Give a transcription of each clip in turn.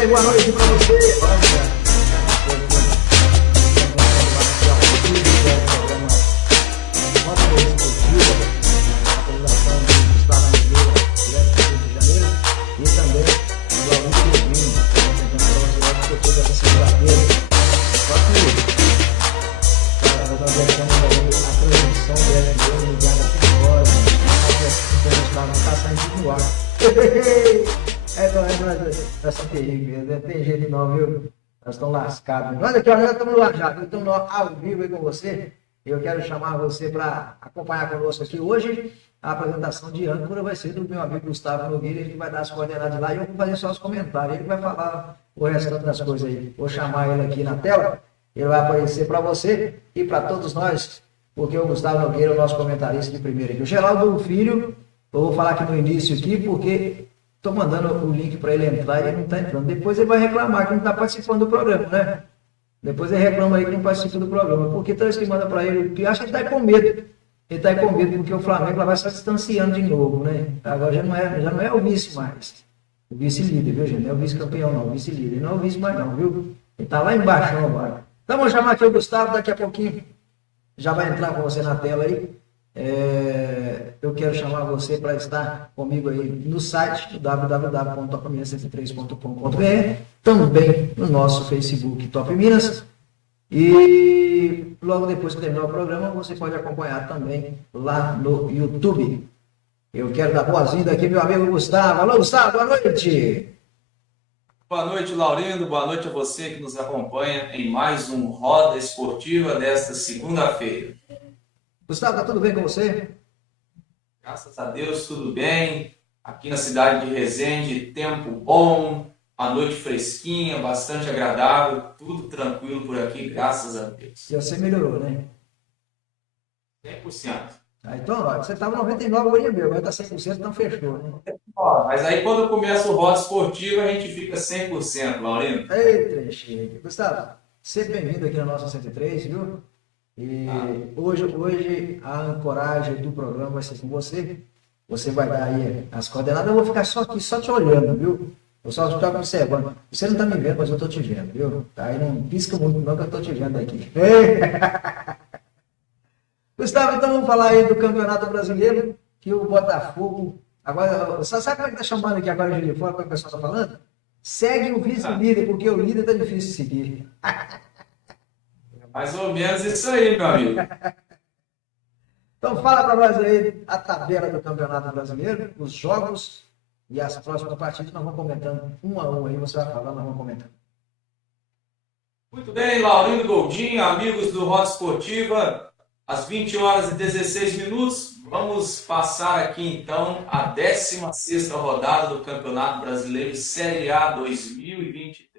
bem? Boa noite para você. Nós somos terríveis, não tem jeito não, viu? Nós estamos lascados. Olha aqui, nós estamos lá já, estamos ao vivo aí com você. Eu quero chamar você para acompanhar conosco aqui hoje. A apresentação de âncora vai ser do meu amigo Gustavo Nogueira, ele vai dar as coordenadas lá e eu vou fazer só os comentários. Ele vai falar o restante das coisas aí. Vou chamar ele aqui na tela, ele vai aparecer para você e para todos nós, porque o Gustavo Nogueira é o nosso comentarista de primeira aqui. O Geraldo Filho, eu vou falar aqui no início aqui, porque estou mandando o link para ele entrar e ele não está entrando. Depois ele vai reclamar que não está participando do programa, né? Depois ele reclama aí que não participa do programa. Porque toda vez que manda para ele, que acha que ele está com medo. Ele está com medo porque o Flamengo vai se distanciando de novo, né? Agora já não é o vice mais. O vice-líder, viu, gente? Não é o vice-campeão, não. O vice-líder. Ele não é o vice mais, não, viu? Ele está lá embaixo agora. Então vamos chamar aqui o Gustavo, daqui a pouquinho já vai entrar com você na tela aí. Eu quero chamar você para estar comigo aí no site www.topminas103.com.br, também no nosso Facebook Top Minas, e logo depois que terminar o programa você pode acompanhar também lá no YouTube. Eu quero dar boas-vindas aqui meu amigo Gustavo. Alô Gustavo, boa noite. Boa noite, Laurindo, boa noite a você que nos acompanha em mais um Roda Esportiva desta segunda-feira. Gustavo, tá tudo bem com você? Graças a Deus, tudo bem. Aqui na cidade de Resende, tempo bom, a noite fresquinha, bastante agradável, tudo tranquilo por aqui, graças a Deus. E você melhorou, né? 100%. Então, ó, você estava 99 agora meu, agora está 100%, então fechou, né? Mas aí quando começa o Roda Esportiva, a gente fica 100%, Laurindo. Eita, chega. Gustavo, seja bem-vindo aqui na nossa 103, viu? E hoje a ancoragem do programa vai ser com você. Você vai dar aí as coordenadas. Eu vou ficar só aqui, só te olhando, viu? Eu só estou observando. Você não está me vendo, mas eu estou te vendo, viu? Aí não pisca muito não que eu estou te vendo aqui. Gustavo, então vamos falar aí do Campeonato Brasileiro, que o Botafogo... Agora, você sabe como é que está chamando aqui agora de fora, como é que o pessoal está falando? Segue o vice-líder, porque o líder está difícil de seguir. Mais ou menos isso aí, meu amigo. Então fala para nós aí a tabela do Campeonato Brasileiro, os jogos e as próximas partidas. Nós vamos comentando um a um aí, você vai falando, nós vamos comentando. Muito bem, Laurindo Goldinho, amigos do Roda Esportiva, às 20 horas e 16 minutos, vamos passar aqui então a 16ª rodada do Campeonato Brasileiro Série A 2023.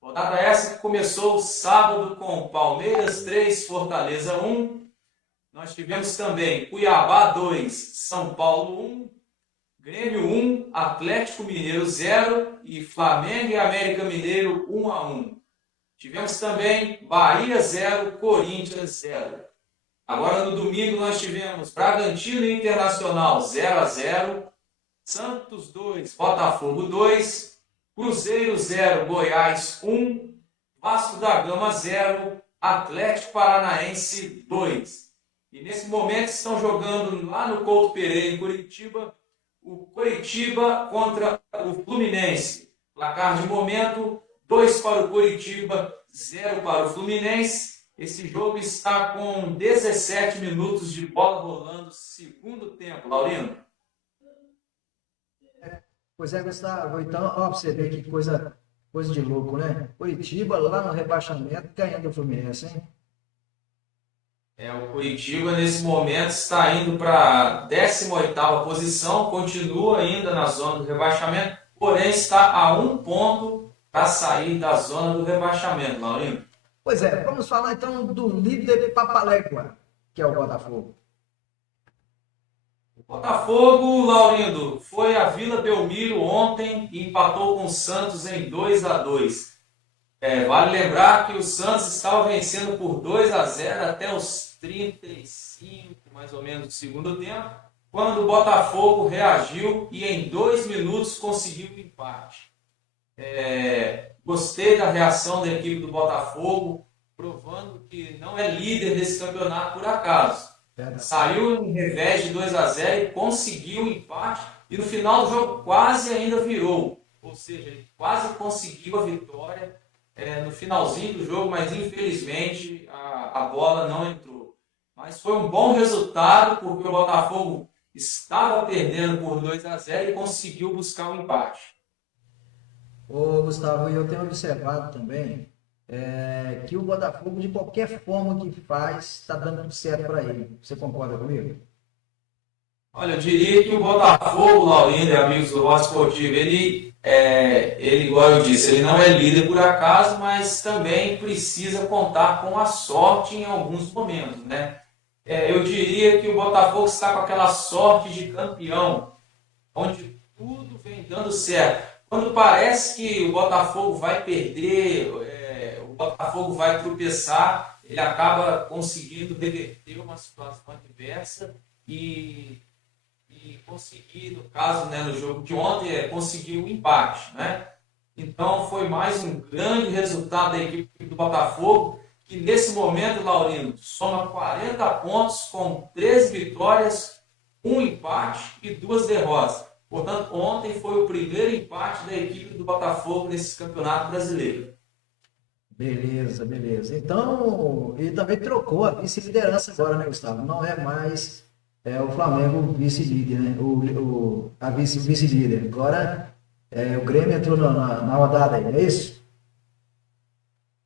Rodada essa que começou sábado com Palmeiras 3, Fortaleza 1. Nós tivemos também Cuiabá 2, São Paulo 1, Grêmio 1, Atlético Mineiro 0 e Flamengo e América Mineiro 1-1. Tivemos também Bahia 0, Corinthians 0. Agora no domingo nós tivemos Bragantino e Internacional 0-0, Santos 2, Botafogo 2, Cruzeiro 0, Goiás 1, Vasco da Gama 0, Atlético Paranaense 2. E nesse momento estão jogando lá no Couto Pereira, em Curitiba, o Coritiba contra o Fluminense. Placar de momento, 2 para o Coritiba, 0 para o Fluminense. Esse jogo está com 17 minutos de bola rolando, segundo tempo. Laurindo? Pois é, Gustavo, então, ó, você vê que coisa de louco, né? Curitiba lá no rebaixamento, ganhando o Fluminense, hein? O Curitiba nesse momento está indo para a 18ª posição, continua ainda na zona do rebaixamento, porém está a 1 ponto para sair da zona do rebaixamento, Laurindo. Pois é, vamos falar então do líder Papalégua, que é o Botafogo. O Botafogo, Laurindo, foi a Vila Belmiro ontem e empatou com o Santos em 2-2. Vale lembrar que o Santos estava vencendo por 2-0 até os 35, mais ou menos, do segundo tempo, quando o Botafogo reagiu e em 2 minutos conseguiu o empate. Gostei da reação da equipe do Botafogo, provando que não é líder desse campeonato por acaso. Saiu em revés de 2-0 e conseguiu o empate, e no final do jogo quase ainda virou. Ou seja, ele quase conseguiu a vitória no finalzinho do jogo, mas infelizmente a bola não entrou. Mas foi um bom resultado, porque o Botafogo estava perdendo por 2-0 e conseguiu buscar um empate. Ô, Gustavo, eu tenho observado também que o Botafogo, de qualquer forma que faz, está dando tudo certo para ele. Você concorda comigo? Olha, eu diria que o Botafogo, Laurindo e amigos do Rota Esportivo, ele, igual eu disse, ele não é líder por acaso, mas também precisa contar com a sorte em alguns momentos, né? Eu diria que o Botafogo está com aquela sorte de campeão, onde tudo vem dando certo. Quando parece que o Botafogo vai perder, o Botafogo vai tropeçar, ele acaba conseguindo reverter uma situação adversa e conseguir, no caso, né, no jogo de ontem, conseguir um empate, né? Então foi mais um grande resultado da equipe do Botafogo, que nesse momento, Laurindo, soma 40 pontos com 13 vitórias, um empate e 2 derrotas. Portanto, ontem foi o primeiro empate da equipe do Botafogo nesse campeonato brasileiro. Beleza, beleza. Então, ele também trocou a vice-liderança agora, né, Gustavo? Não é mais o Flamengo vice-líder, né? A vice-líder. Agora, o Grêmio entrou na rodada aí, não é isso?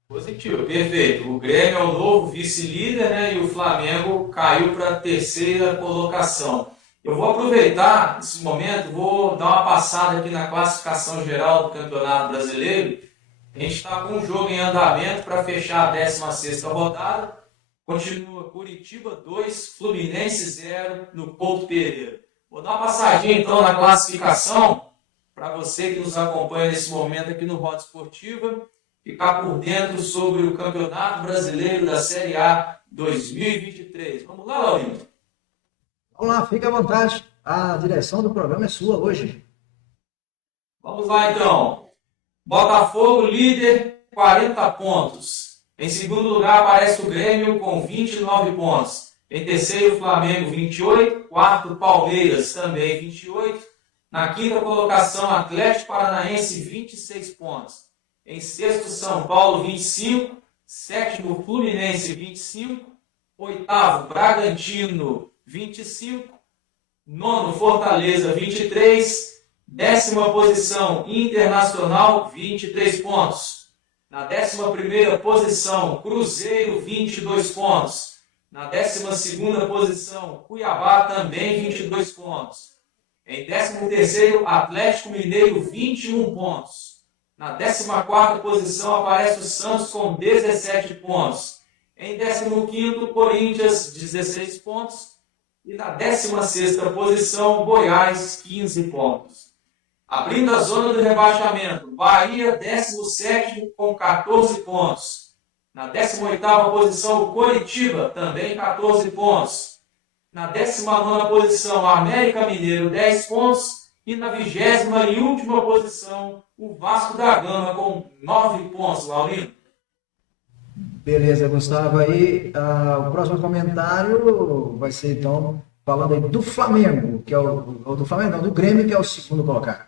Positivo, perfeito. O Grêmio é o novo vice-líder, né? E o Flamengo caiu para a terceira colocação. Eu vou aproveitar esse momento, vou dar uma passada aqui na classificação geral do Campeonato Brasileiro. A gente está com um jogo em andamento para fechar a 16ª rodada. Continua Curitiba 2, Fluminense 0 no Couto Pereira. Vou dar uma passadinha então na classificação para você que nos acompanha nesse momento aqui no Rota Esportiva, ficar por dentro sobre o Campeonato Brasileiro da Série A 2023. Vamos lá, Laurindo? Vamos lá, fica à vontade. A direção do programa é sua hoje. Vamos lá então. Botafogo líder, 40 pontos. Em segundo lugar aparece o Grêmio com 29 pontos. Em terceiro, Flamengo, 28. Quarto, Palmeiras, também 28. Na quinta colocação, Atlético Paranaense, 26 pontos. Em sexto, São Paulo, 25. Sétimo, Fluminense, 25. Oitavo, Bragantino, 25. Nono, Fortaleza, 23. Décima posição, Internacional, 23 pontos. Na 11ª posição, Cruzeiro, 22 pontos. Na 12ª posição, Cuiabá, também 22 pontos. Em 13º, Atlético Mineiro, 21 pontos. Na 14ª posição, aparece o Santos com 17 pontos. Em 15º, Corinthians, 16 pontos. E na 16ª posição, Goiás, 15 pontos. Abrindo a zona do rebaixamento, Bahia, 17º com 14 pontos. Na 18ª posição, Coritiba, também 14 pontos. Na 19ª posição, América Mineiro, 10 pontos. E na 20ª e última posição, o Vasco da Gama, com 9 pontos, Laurindo. Beleza, Gustavo. Aí, o próximo comentário vai ser, então, falando aí do Flamengo, que é do Flamengo, não, do Grêmio, que é o segundo colocado.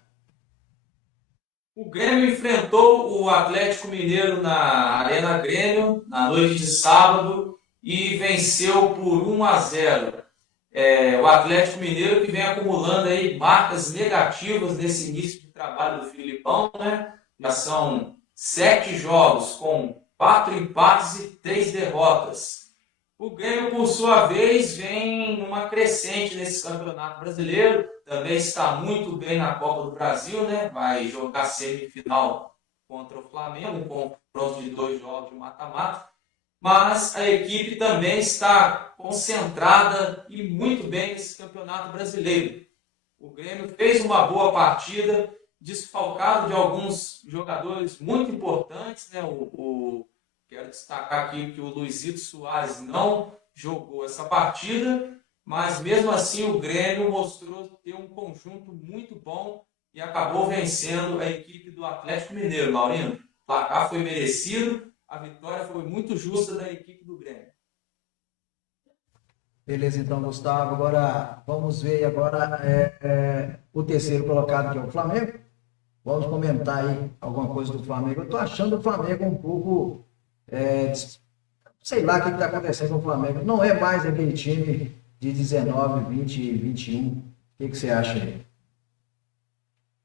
O Grêmio enfrentou o Atlético Mineiro na Arena Grêmio, na noite de sábado, e venceu por 1-0. O Atlético Mineiro que vem acumulando aí marcas negativas nesse início de trabalho do Filipão, né? Já são 7 jogos com 4 empates e 3 derrotas. O Grêmio, por sua vez, vem numa crescente nesse campeonato brasileiro. Também está muito bem na Copa do Brasil, né? Vai jogar semifinal contra o Flamengo, um confronto de 2 jogos de mata-mata. Mas a equipe também está concentrada e muito bem nesse campeonato brasileiro. O Grêmio fez uma boa partida, desfalcado de alguns jogadores muito importantes, né? Quero destacar aqui que o Luizito Soares não jogou essa partida, mas mesmo assim o Grêmio mostrou ter um conjunto muito bom e acabou vencendo a equipe do Atlético Mineiro, Laurindo. O placar foi merecido, a vitória foi muito justa da equipe do Grêmio. Beleza, então, Gustavo. Agora vamos ver agora o terceiro colocado, que é o Flamengo. Vamos comentar aí alguma coisa do Flamengo. Eu estou achando o Flamengo um pouco, sei lá o que está acontecendo com o Flamengo. Não é mais aquele time de 19, 20, 21. O que você acha aí?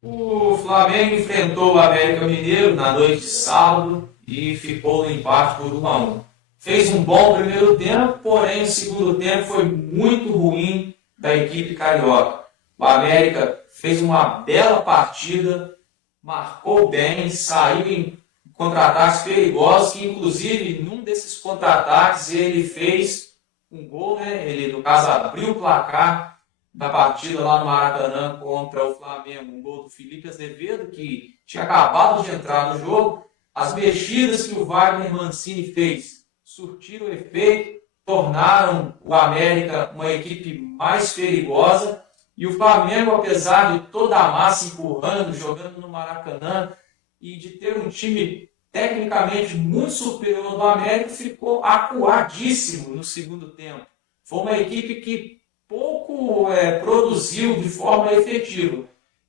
O Flamengo enfrentou o América Mineiro na noite de sábado e ficou no empate por 1-1. Fez um bom primeiro tempo, porém o segundo tempo foi muito ruim da equipe carioca. O América fez uma bela partida, marcou bem, saiu em contra-ataques perigosos, que inclusive num desses contra-ataques ele fez um gol, né? Ele, no caso, abriu o placar da partida lá no Maracanã contra o Flamengo, um gol do Felipe Azevedo, que tinha acabado de entrar no jogo. As mexidas que o Wagner Mancini fez surtiram efeito, tornaram o América uma equipe mais perigosa, e o Flamengo, apesar de toda a massa empurrando, jogando no Maracanã, e de ter um time tecnicamente muito superior ao do América, ficou acuadíssimo no segundo tempo. Foi uma equipe que pouco produziu de forma efetiva.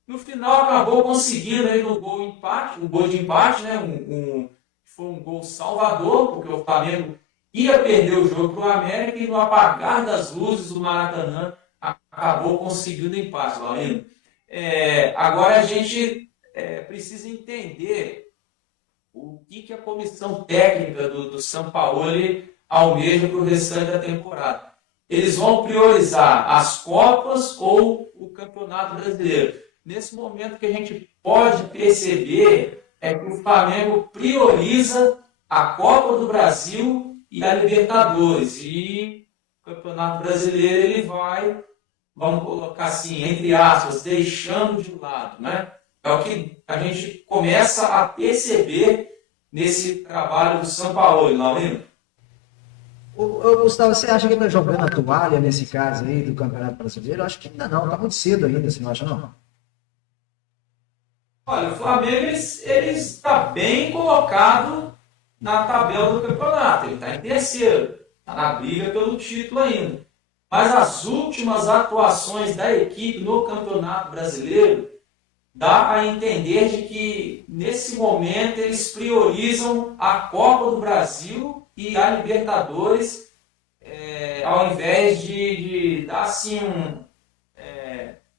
No final acabou conseguindo aí no gol empate, um gol de empate, né? Foi um gol salvador, porque o Flamengo ia perder o jogo para o América e no apagar das luzes do Maracanã acabou conseguindo empate, Laurindo. Agora a gente precisa entender o que a comissão técnica do São Paulo almeja para o restante da temporada. Eles vão priorizar as Copas ou o Campeonato Brasileiro. Nesse momento que a gente pode perceber é que o Flamengo prioriza a Copa do Brasil e a Libertadores. E o Campeonato Brasileiro ele vai, vamos colocar assim, entre aspas, deixando de lado, né? É o que a gente começa a perceber nesse trabalho do São Paulo, Laurindo. Gustavo, você acha que ele está jogando a toalha nesse caso aí do Campeonato Brasileiro? Eu acho que ainda não, está muito cedo ainda, você não acha não? Olha, o Flamengo ele está bem colocado na tabela do campeonato, ele está em terceiro, está na briga pelo título ainda. Mas as últimas atuações da equipe no Campeonato Brasileiro dá a entender de que, nesse momento, eles priorizam a Copa do Brasil e a Libertadores, ao invés de dar assim,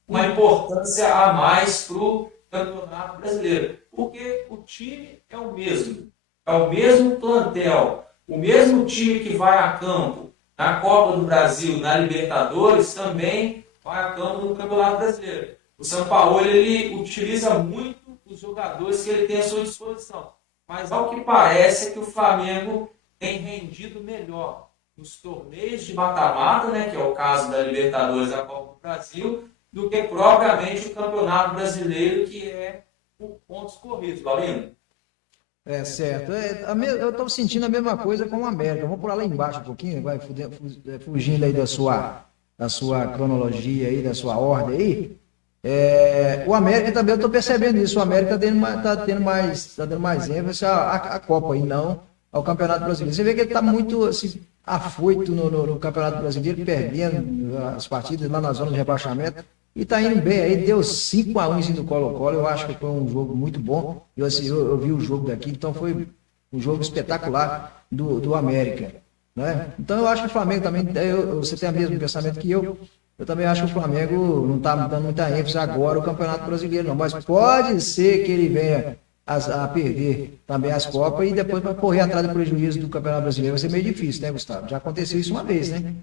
uma importância a mais para o Campeonato Brasileiro. Porque o time é o mesmo plantel, o mesmo time que vai a campo na Copa do Brasil, na Libertadores, também vai a campo no Campeonato Brasileiro. O São Paulo ele utiliza muito os jogadores que ele tem à sua disposição. Mas ao que parece é que o Flamengo tem rendido melhor nos torneios de mata-mata, né, que é o caso da Libertadores e da Copa do Brasil, do que propriamente o Campeonato Brasileiro, que é por pontos corridos, Laurindo. Certo. Eu estou sentindo a mesma coisa com o América. Vamos por lá embaixo um pouquinho, vai fugindo aí da sua cronologia aí, da sua ordem aí. O América também, eu estou percebendo isso, o América está dando mais ênfase à Copa e não ao Campeonato Brasileiro. Você vê que ele está muito assim, afoito no Campeonato Brasileiro, perdendo as partidas lá na zona de rebaixamento, e está indo bem aí, deu 5-1 em cima do Colo-Colo, eu acho que foi um jogo muito bom, eu vi o jogo daqui, então foi um jogo espetacular do América. Né? Então eu acho que o Flamengo também, você tem o mesmo pensamento que eu também acho que o Flamengo não está dando muita ênfase agora ao Campeonato Brasileiro, não. Mas pode ser que ele venha a perder também as Copas e depois para correr atrás do prejuízo do Campeonato Brasileiro vai ser meio difícil, né, Gustavo? Já aconteceu isso uma vez, né?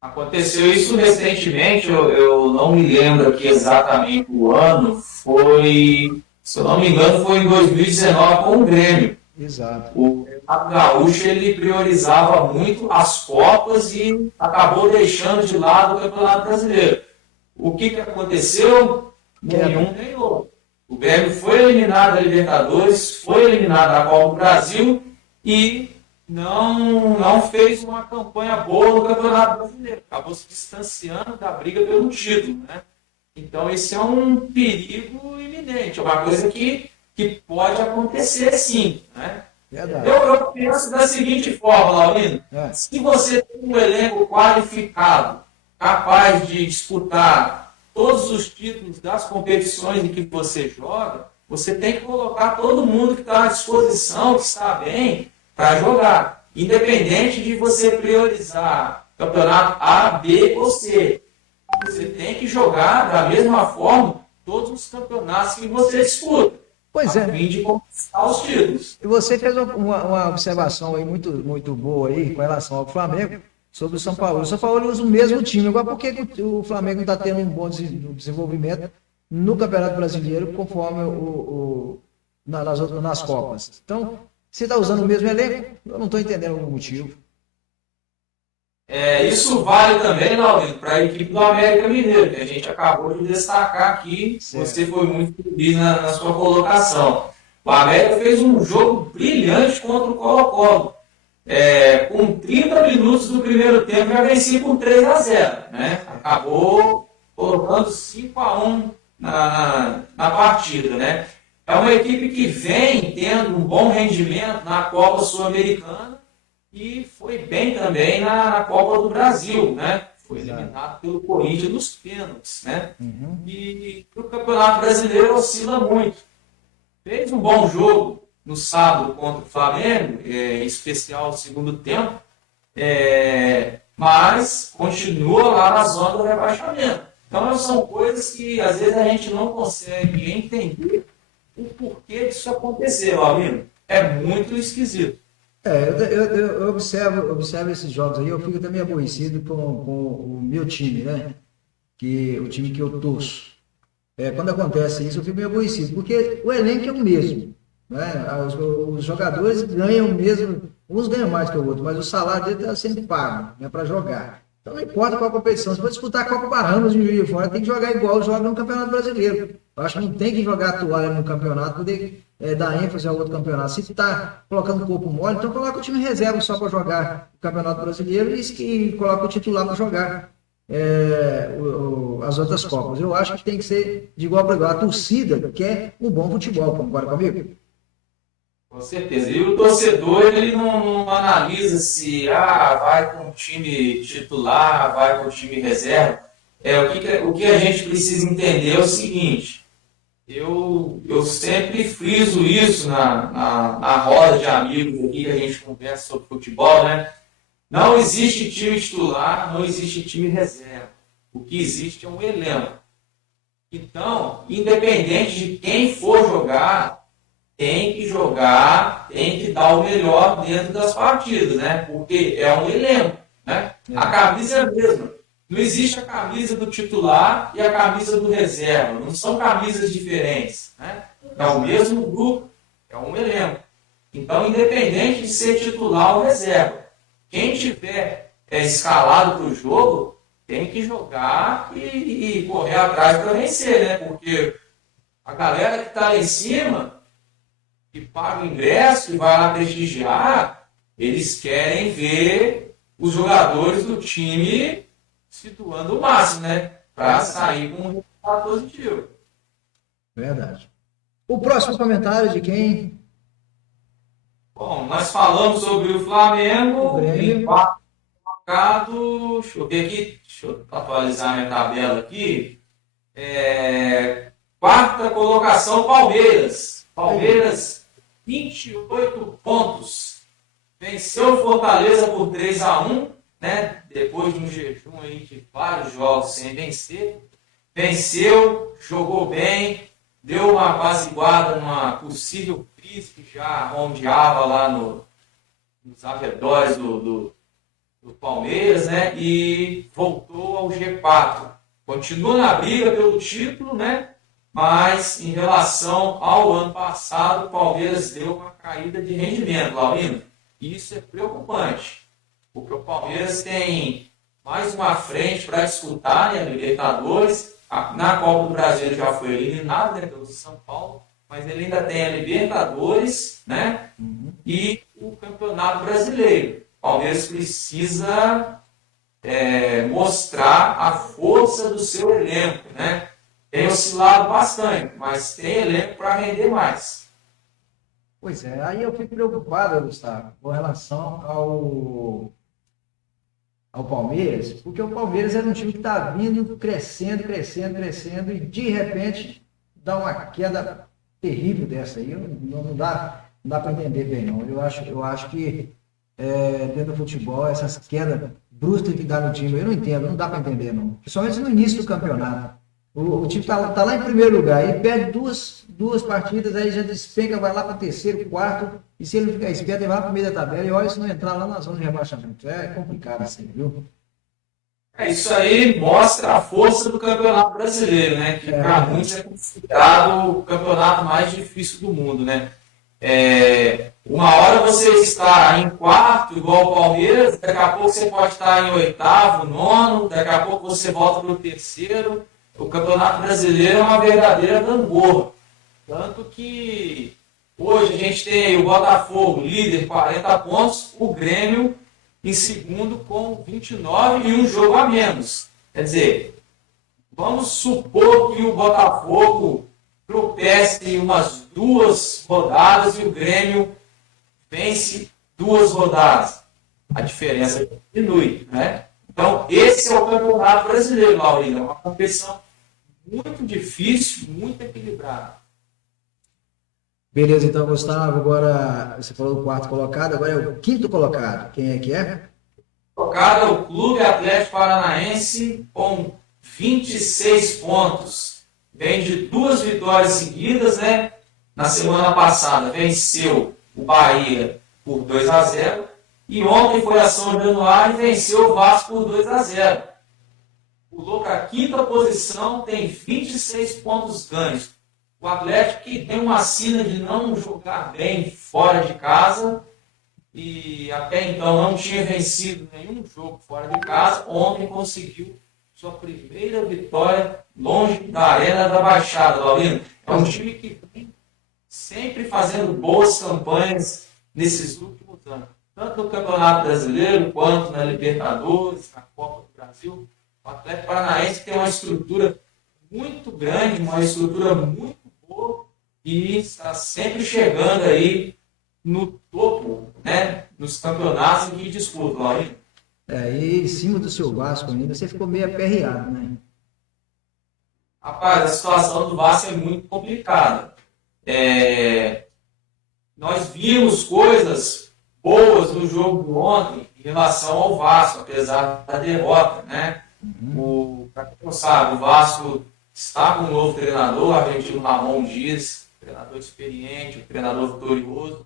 Aconteceu isso recentemente, eu não me lembro aqui exatamente o ano, foi, se eu não me engano, foi em 2019 com o Grêmio. Exato. O Renato Gaúcho ele priorizava muito as Copas e acabou deixando de lado o Campeonato Brasileiro. O que aconteceu? Nenhum nem outro. O Grêmio foi eliminado da Libertadores, foi eliminado da Copa do Brasil e não fez uma campanha boa no Campeonato Brasileiro. Acabou se distanciando da briga pelo título, né? Então, esse é um perigo iminente, é uma coisa que pode acontecer sim, né? Verdade. Eu penso da seguinte forma, Laurino, se você tem um elenco qualificado, capaz de disputar todos os títulos das competições em que você joga, você tem que colocar todo mundo que está à disposição, que está bem, para jogar. Independente de você priorizar campeonato A, B ou C. Você tem que jogar da mesma forma todos os campeonatos que você disputa. Pois a é. fim de conquistar os títulos. E você fez uma observação aí muito boa aí com relação ao Flamengo sobre o São Paulo. O São Paulo usa o mesmo time. Agora, por que o Flamengo está tendo um bom desenvolvimento no Campeonato Brasileiro conforme nas Copas? Então, você está usando o mesmo elenco? Eu não estou entendendo o motivo. Isso vale também, Laurino, para a equipe do América Mineiro, que a gente acabou de destacar aqui. Certo. Você foi muito feliz na sua colocação. O América fez um jogo brilhante contra o Colo-Colo. Com 30 minutos do primeiro tempo, já vencia por 3-0. Né? Acabou colocando 5-1 na partida. Né? É uma equipe que vem tendo um bom rendimento na Copa Sul-Americana e foi bem também na Copa do Brasil, né? Foi eliminado pelo Corinthians nos pênaltis, né? Uhum. E o Campeonato Brasileiro oscila muito. Fez um bom jogo no sábado contra o Flamengo, em especial no segundo tempo, mas continua lá na zona do rebaixamento. Então são coisas que às vezes a gente não consegue entender o porquê disso acontecer, Laurino. É muito esquisito. Eu observo esses jogos aí, eu fico também aborrecido com o meu time, né? O time que eu torço. Quando acontece isso, eu fico meio aborrecido, porque o elenco é o mesmo. Né? Os jogadores ganham mesmo, uns ganham mais que o outro, mas o salário dele está sendo pago, né, para jogar. Então não importa qual competição, se for disputar a Copa Bahamas de Juiz de Fora, tem que jogar igual joga no Campeonato Brasileiro. Eu acho que não tem que jogar a toalha no campeonato, poder dar ênfase ao outro campeonato. Se está colocando o corpo mole, então coloca o time reserva só para jogar o Campeonato Brasileiro e coloca o titular para jogar as outras Copas. Eu acho que tem que ser de igual para igual. A torcida quer um bom futebol, concorda comigo? Com certeza. E o torcedor, ele não analisa se vai com o time titular, vai com o time reserva. O que a gente precisa entender é o seguinte, eu sempre friso isso na roda de amigos aqui que a gente conversa sobre futebol, né? Não existe time titular, não existe time reserva. O que existe é um elenco. Então, independente de quem for jogar, tem que jogar, tem que dar o melhor dentro das partidas, né? Porque é um elenco, né? A camisa é a mesma. Não existe a camisa do titular e a camisa do reserva. Não são camisas diferentes, né? É o mesmo grupo, é um elenco. Então, independente de ser titular ou reserva, quem tiver escalado para o jogo tem que jogar e correr atrás para vencer, né? Porque a galera que está lá em cima, que paga o ingresso, que vai lá prestigiar, eles querem ver os jogadores do time se doando o máximo, né? Para sair com um resultado positivo. Verdade. O próximo comentário de quem? Bom, nós falamos sobre o Flamengo, em quarto colocado, deixa eu ver aqui, deixa eu atualizar minha tabela aqui. Quarta colocação, Palmeiras. Palmeiras, 28 pontos. Venceu o Fortaleza por 3-1, né? Depois de um jejum aí de vários jogos sem vencer. Venceu, jogou bem, deu uma apaziguada numa possível crise que já rondeava lá nos arredores do Palmeiras, né? E voltou ao G4. Continua na briga pelo título, né? Mas em relação ao ano passado, o Palmeiras deu uma caída de rendimento, Laurino. Isso é preocupante, porque o Palmeiras tem mais uma frente para disputar, né, a Libertadores. Na Copa do Brasil ele já foi eliminado, né, pelo São Paulo, mas ele ainda tem a Libertadores, né, e o Campeonato Brasileiro. O Palmeiras precisa mostrar a força do seu elenco, né? tem oscilado bastante, mas tem elenco para render mais. Pois é, aí eu fico preocupado, Gustavo, com relação ao Palmeiras, porque o Palmeiras era um time que está vindo crescendo, e de repente dá uma queda terrível dessa aí. Não dá para entender bem, não. Eu acho que dentro do futebol, essas quedas bruscas que dá no time, eu não entendo, não dá para entender, não. Principalmente no início do campeonato. O time tá lá em primeiro lugar, aí perde duas partidas, aí já despenca, vai lá para terceiro, quarto, e se ele não ficar esperto, ele vai lá para o meio da tabela, e olha se não entrar lá na zona de rebaixamento. É complicado assim, viu? Isso aí mostra a força do Campeonato Brasileiro, né? Que para muitos é considerado o campeonato mais difícil do mundo, né? Uma hora você está em quarto, igual o Palmeiras, daqui a pouco você pode estar em oitavo, nono, daqui a pouco você volta para o terceiro. O Campeonato Brasileiro é uma verdadeira gangorra. Tanto que hoje a gente tem o Botafogo, líder, 40 pontos, o Grêmio em segundo com 29 e um jogo a menos. Quer dizer, vamos supor que o Botafogo tropece umas 2 rodadas e o Grêmio vence 2 rodadas. A diferença diminui, né? Então, esse é o Campeonato Brasileiro, Laurina. É uma competição muito difícil, muito equilibrada. Beleza, então, Gustavo, agora você falou do quarto colocado, agora é o quinto colocado. Quem é que é? Colocado é o Clube Atlético Paranaense com 26 pontos. Vem de 2 vitórias seguidas, né? Na semana passada venceu o Bahia por 2-0 e ontem foi a São Januário e venceu o Vasco por 2-0. Pulou para a quinta posição, tem 26 pontos ganhos. O Atlético que tem uma sina de não jogar bem fora de casa e até então não tinha vencido nenhum jogo fora de casa. Ontem conseguiu sua primeira vitória longe da Arena da Baixada, Laurino. É um time que vem sempre fazendo boas campanhas nesses últimos anos, tanto no Campeonato Brasileiro quanto na Libertadores, na Copa do Brasil. O Atlético Paranaense tem uma estrutura muito grande, uma estrutura muito boa e está sempre chegando aí no topo, né, nos campeonatos em que disputa, Laurinho. E em cima do seu Vasco ainda, você ficou meio aperreado, né? Rapaz, a situação do Vasco é muito complicada. Nós vimos coisas boas no jogo de ontem em relação ao Vasco, apesar da derrota, né? Para quem não sabe, o Vasco está com um novo treinador, o argentino Ramon Dias, treinador experiente, um treinador vitorioso.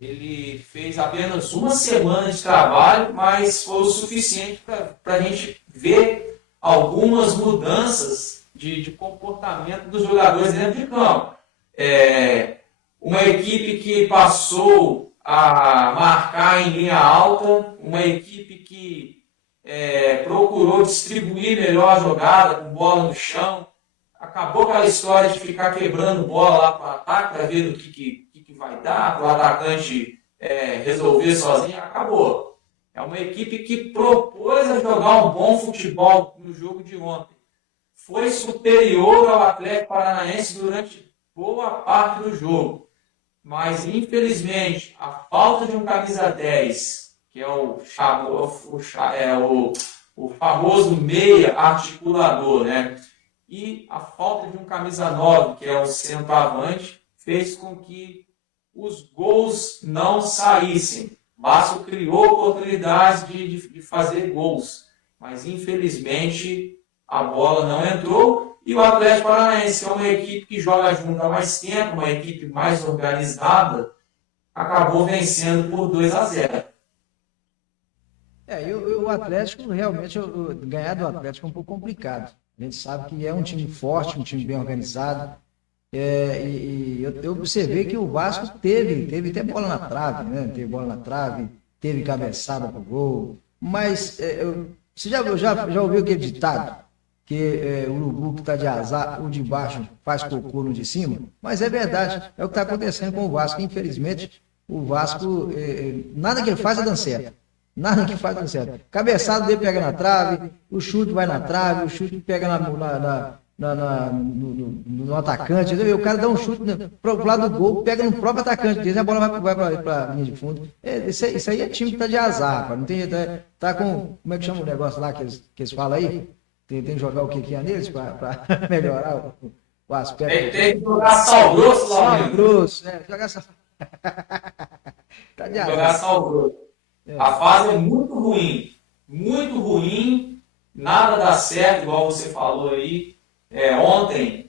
Ele fez apenas uma semana de trabalho, mas foi o suficiente para a gente ver algumas mudanças de comportamento dos jogadores dentro de campo. Uma equipe que passou a marcar em linha alta, uma equipe que procurou distribuir melhor a jogada, com bola no chão. Acabou aquela história de ficar quebrando bola lá para o ataque, para ver o que vai dar, para o atacante resolver sozinho. Acabou. É uma equipe que propôs a jogar um bom futebol no jogo de ontem. Foi superior ao Atlético Paranaense durante boa parte do jogo. Mas, infelizmente, a falta de um camisa 10, que é o famoso meia articulador, né? E a falta de um camisa 9, que é o centroavante, fez com que os gols não saíssem. O Vasco criou oportunidades de fazer gols, mas infelizmente a bola não entrou. E o Atlético Paranaense, que é uma equipe que joga junto há mais tempo, uma equipe mais organizada, acabou vencendo por 2-0. E o Atlético, realmente, ganhar do Atlético é um pouco complicado. A gente sabe que é um time forte, um time bem organizado. Eu observei que o Vasco teve até bola na trave, né? Teve bola na trave, teve cabeçada para o gol. Mas você já ouviu aquele ditado? Que o urubu que está de azar, o de baixo faz cocô no de cima? Mas é verdade, é o que está acontecendo com o Vasco. Infelizmente, o Vasco, nada que ele faz é dando certo. Nada que faz certo. Cabeçado dele pega na trave, o chute vai na trave, o chute pega no atacante, entendeu? O cara dá um chute pro lado do gol, pega no próprio atacante deles, a bola vai para a linha de fundo. Isso aí é time que tá de azar, cara. Não tem, tá com, como é que chama o negócio lá que eles falam aí? Tem que jogar o que é neles para melhorar o aspecto. Tem que jogar sal grosso, Sal grosso, né? Jogar sal. Tá de azar. Jogar sal grosso. A fase é muito ruim, nada dá certo, igual você falou aí. Ontem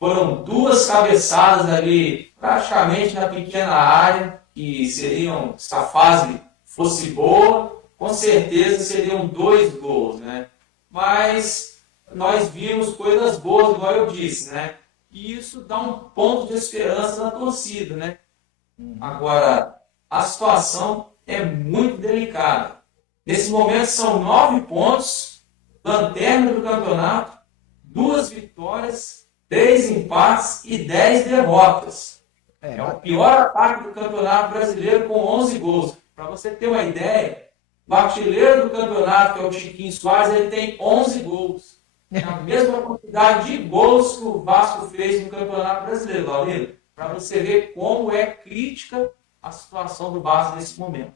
foram 2 cabeçadas ali, praticamente na pequena área, que seriam, se a fase fosse boa, com certeza seriam 2 gols, né? Mas nós vimos coisas boas, igual eu disse, né? E isso dá um ponto de esperança na torcida, né? Agora, a situação é muito delicada. Nesse momento são 9 pontos, lanterna do campeonato, 2 vitórias, 3 empates e 10 derrotas. É o pior ataque do campeonato brasileiro com 11 gols. Para você ter uma ideia, o artilheiro do campeonato, que é o Chiquinho Soares, ele tem 11 gols. É a mesma quantidade de gols que o Vasco fez no campeonato brasileiro, Laurino. Para você ver como é crítica a situação do Vasco nesse momento.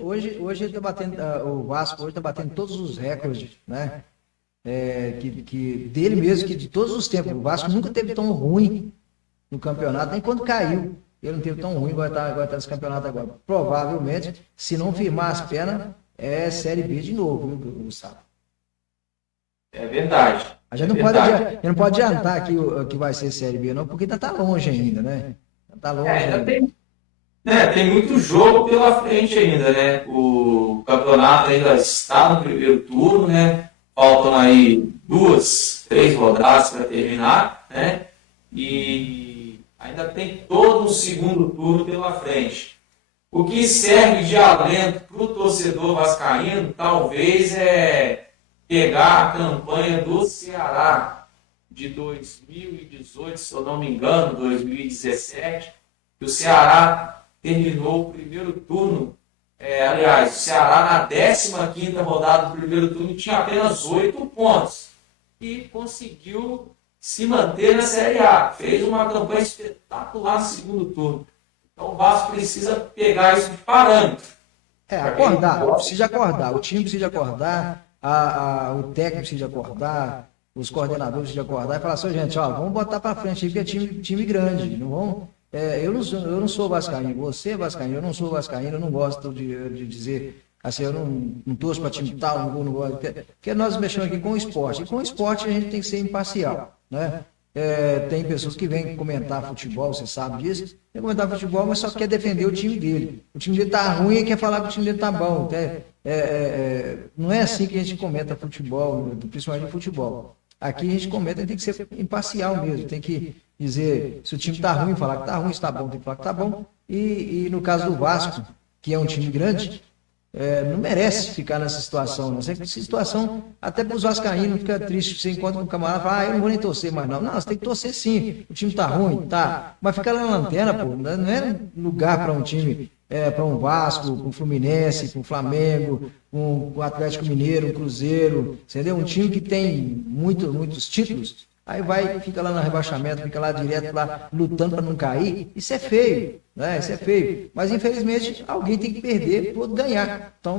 Hoje ele tá batendo, o Vasco hoje está batendo todos os recordes, né? Que dele mesmo, que de todos os tempos. O Vasco nunca teve tão ruim no campeonato, nem quando caiu. Ele não teve tão ruim, agora tá nesse campeonato agora. Provavelmente, se não firmar as pernas, é Série B de novo, viu, Gustavo? É verdade. A gente não pode adiantar aqui que vai ser Série B, não, porque ainda está longe ainda, né? Está longe ainda. Tem muito jogo pela frente ainda, né? O campeonato ainda está no primeiro turno, né? Faltam aí 2, 3 rodadas para terminar, né? E ainda tem todo um segundo turno pela frente. O que serve de alento para o torcedor vascaíno, talvez, é pegar a campanha do Ceará de 2018, se eu não me engano, 2017, que o Ceará terminou o primeiro turno. Aliás, o Ceará na 15ª rodada do primeiro turno tinha apenas 8 pontos e conseguiu se manter na Série A. Fez uma campanha espetacular no segundo turno. Então o Vasco precisa pegar isso de parâmetro. Precisa acordar. O time precisa acordar, o técnico precisa acordar, os coordenadores precisam acordar e falar assim, gente, vamos botar para frente aí, porque é time grande, não vamos... eu não sou vascaíno, você é vascaíno, eu não sou vascaíno, eu não gosto de dizer assim, eu não torço para time tal, não gosto, porque nós mexemos aqui com o esporte, e com o esporte a gente tem que ser imparcial, né? Tem pessoas que vêm comentar futebol, você sabe disso, vem comentar futebol, mas só quer defender o time dele. O time dele tá ruim e quer falar que o time dele tá bom. Não é assim que a gente comenta futebol, principalmente futebol. Aqui a gente comenta, tem que ser imparcial mesmo, tem que dizer se o time tá ruim, falar que tá ruim, se tá bom, tem que falar que tá bom. E no caso do Vasco, que é um time grande, não merece ficar nessa situação. Né? Essa situação, até para os vascaínos, fica triste. Você encontra um camarada e fala, eu não vou nem torcer mais não. Não, você tem que torcer sim. O time tá ruim, tá. Mas ficar lá na lanterna, pô, não é lugar para um time, para um Vasco, para um Fluminense, para um Flamengo, um Atlético Mineiro, um Cruzeiro, entendeu? Um time que tem muitos títulos. Aí fica lá no rebaixamento, fica lá direto, lá lutando para não cair. Isso é feio, né? Isso é feio. Mas, infelizmente, alguém tem que perder para o outro ganhar. Então,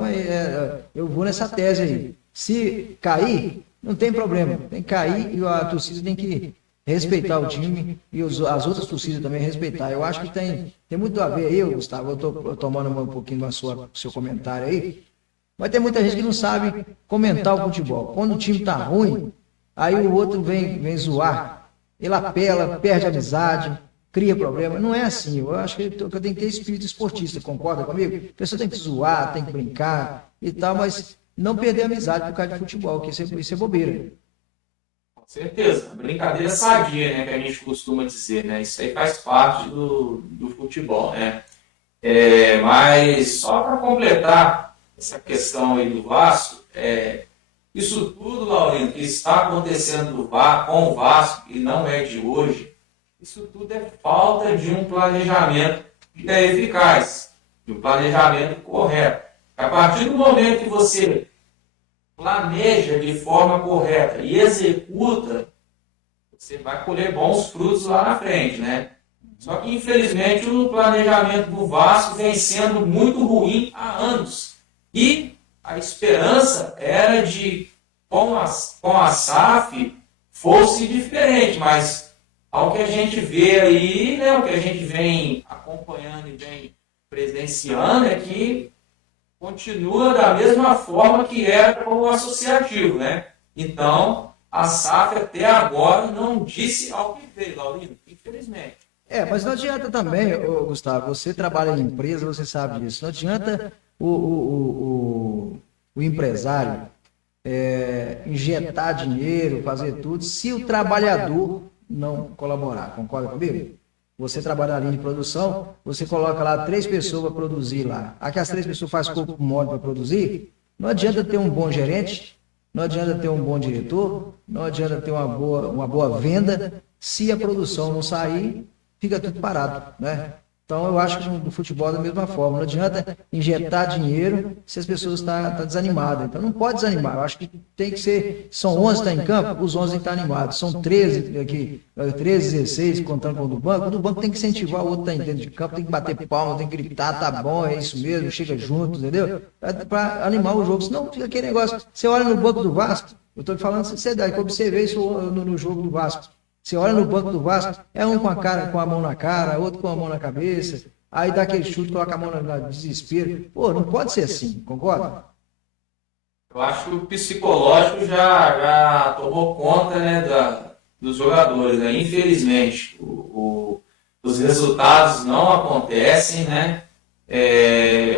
eu vou nessa tese aí. Se cair, não tem problema. Tem que cair e a torcida tem que respeitar o time e as outras torcidas também respeitar. Eu acho que tem muito a ver aí, Gustavo. Eu estou tomando um pouquinho do seu comentário aí. Mas tem muita gente que não sabe comentar o futebol. Quando o time está ruim, aí o outro vem zoar, ele apela, perde a amizade, cria problema. Não é assim. Eu acho que eu tenho que ter espírito esportista, concorda comigo? A pessoa tem que zoar, tem que brincar e tal, mas não perder a amizade por causa de futebol, que isso é bobeira. Com certeza. Brincadeira sadia, né, que a gente costuma dizer, né? Isso aí faz parte do futebol, né? Mas só para completar essa questão aí do Vasco, isso tudo, Laurindo, que está acontecendo com o Vasco, e não é de hoje, isso tudo é falta de um planejamento eficaz, de um planejamento correto. A partir do momento que você planeja de forma correta e executa, você vai colher bons frutos lá na frente, né? Só que, infelizmente, o planejamento do Vasco vem sendo muito ruim há anos. E a esperança era de, com a SAF, fosse diferente, mas ao que a gente vê aí, né, o que a gente vem acompanhando e vem presenciando é que continua da mesma forma que era com o associativo, né? Então, a SAF até agora não disse ao que veio, Laurindo, infelizmente. Mas não adianta também, Gustavo, você trabalha em empresa, você sabe disso. Não adianta o empresário injetar dinheiro, fazer tudo, se o trabalhador não colaborar. Concorda comigo? Você trabalha na linha de produção, você coloca lá 3 pessoas para produzir lá. Aqui as 3 pessoas fazem corpo mole para produzir. Não adianta ter um bom gerente, não adianta ter um bom diretor, não adianta ter uma boa venda, se a produção não sair, fica tudo parado, né? Então eu acho que no futebol é da mesma forma, não adianta injetar dinheiro se as pessoas estão desanimadas, então não pode desanimar, eu acho que tem que ser, são 11 que estão em campo, os 11 têm que estar animados, são 13 aqui, 13, 16 contando com o do banco tem que incentivar o outro que está dentro de campo, tem que bater palma, tem que gritar, tá bom, é isso mesmo, chega junto, entendeu? Para animar o jogo, senão fica aquele negócio, você olha no banco do Vasco, eu estou falando sinceridade, que eu observei isso no jogo do Vasco. Você olha no banco do Vasco, é um com a mão na cara, outro com a mão na cabeça, aí dá aquele chute, coloca a mão no desespero. Pô, não pode ser assim, concorda? Eu acho que o psicológico já tomou conta, né, dos jogadores, né? Infelizmente, os resultados não acontecem, né?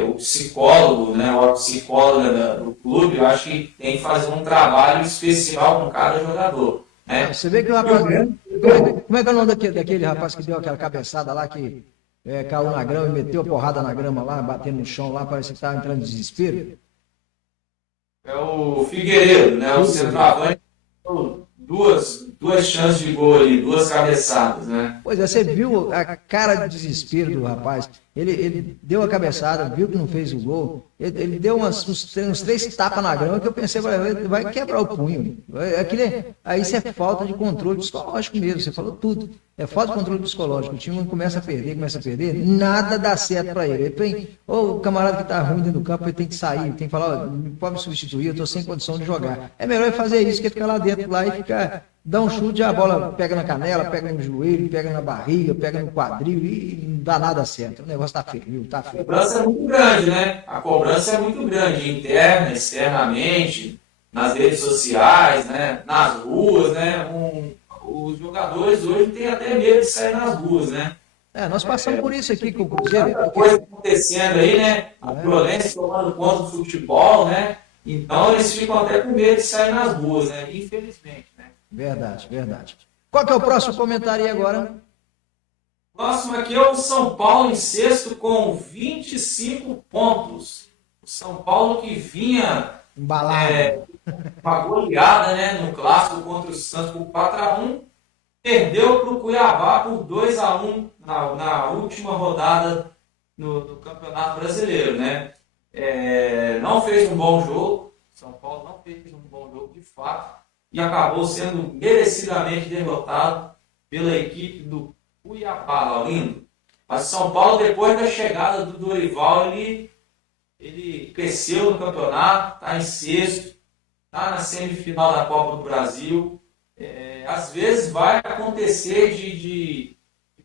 O psicólogo, né, o psicólogo do clube, eu acho que tem que fazer um trabalho especial com cada jogador. Você vê que o rapaz. Como é que é o nome daquele rapaz que deu aquela cabeçada lá, que caiu na grama e meteu a porrada na grama lá, batendo no chão lá, parece que estava entrando em desespero? É o Figueiredo, né? O centroavante. Duas chances de gol ali, 2 cabeçadas, né? Pois é, você viu a cara de desespero do rapaz. Ele deu a cabeçada, viu que não fez o gol. Ele deu uns 3 tapas na grama que eu pensei, vai quebrar o punho. Aí isso é falta de controle psicológico mesmo, você falou tudo. É falta de controle psicológico. O time começa a perder, nada dá certo para ele. O camarada que está ruim dentro do campo, ele tem que sair, tem que falar, pode me substituir, eu estou sem condição de jogar. É melhor ele fazer isso que ficar lá dentro lá e ficar, dá um chute, a bola pega na canela, pega no joelho, pega na barriga, pega no quadril e não dá nada certo. O negócio tá feio, viu? Tá feio. A cobrança é muito grande, né? A cobrança é muito grande, interna, externamente, nas redes sociais, né? Nas ruas, né? Os jogadores hoje têm até medo de sair nas ruas, né? Nós passamos por isso aqui com o Cruzeiro. Muita coisa acontecendo aí, né? A violência tomando conta do futebol, né? Então eles ficam até com medo de sair nas ruas, né? Infelizmente, né? Verdade. Qual que é o próximo comentário aí agora? O próximo aqui é o São Paulo em sexto com 25 pontos. O São Paulo que vinha embalado, uma goleada, né, no clássico contra o Santos por 4-1, perdeu para o Cuiabá por 2-1 na última rodada no Campeonato Brasileiro, né? Não fez um bom jogo, São Paulo não fez um bom jogo de fato e acabou sendo merecidamente derrotado pela equipe do Cuiabá, Laurindo. Mas São Paulo, depois da chegada do Dorival, ele cresceu no campeonato, está em sexto, está na semifinal da Copa do Brasil. Às vezes vai acontecer de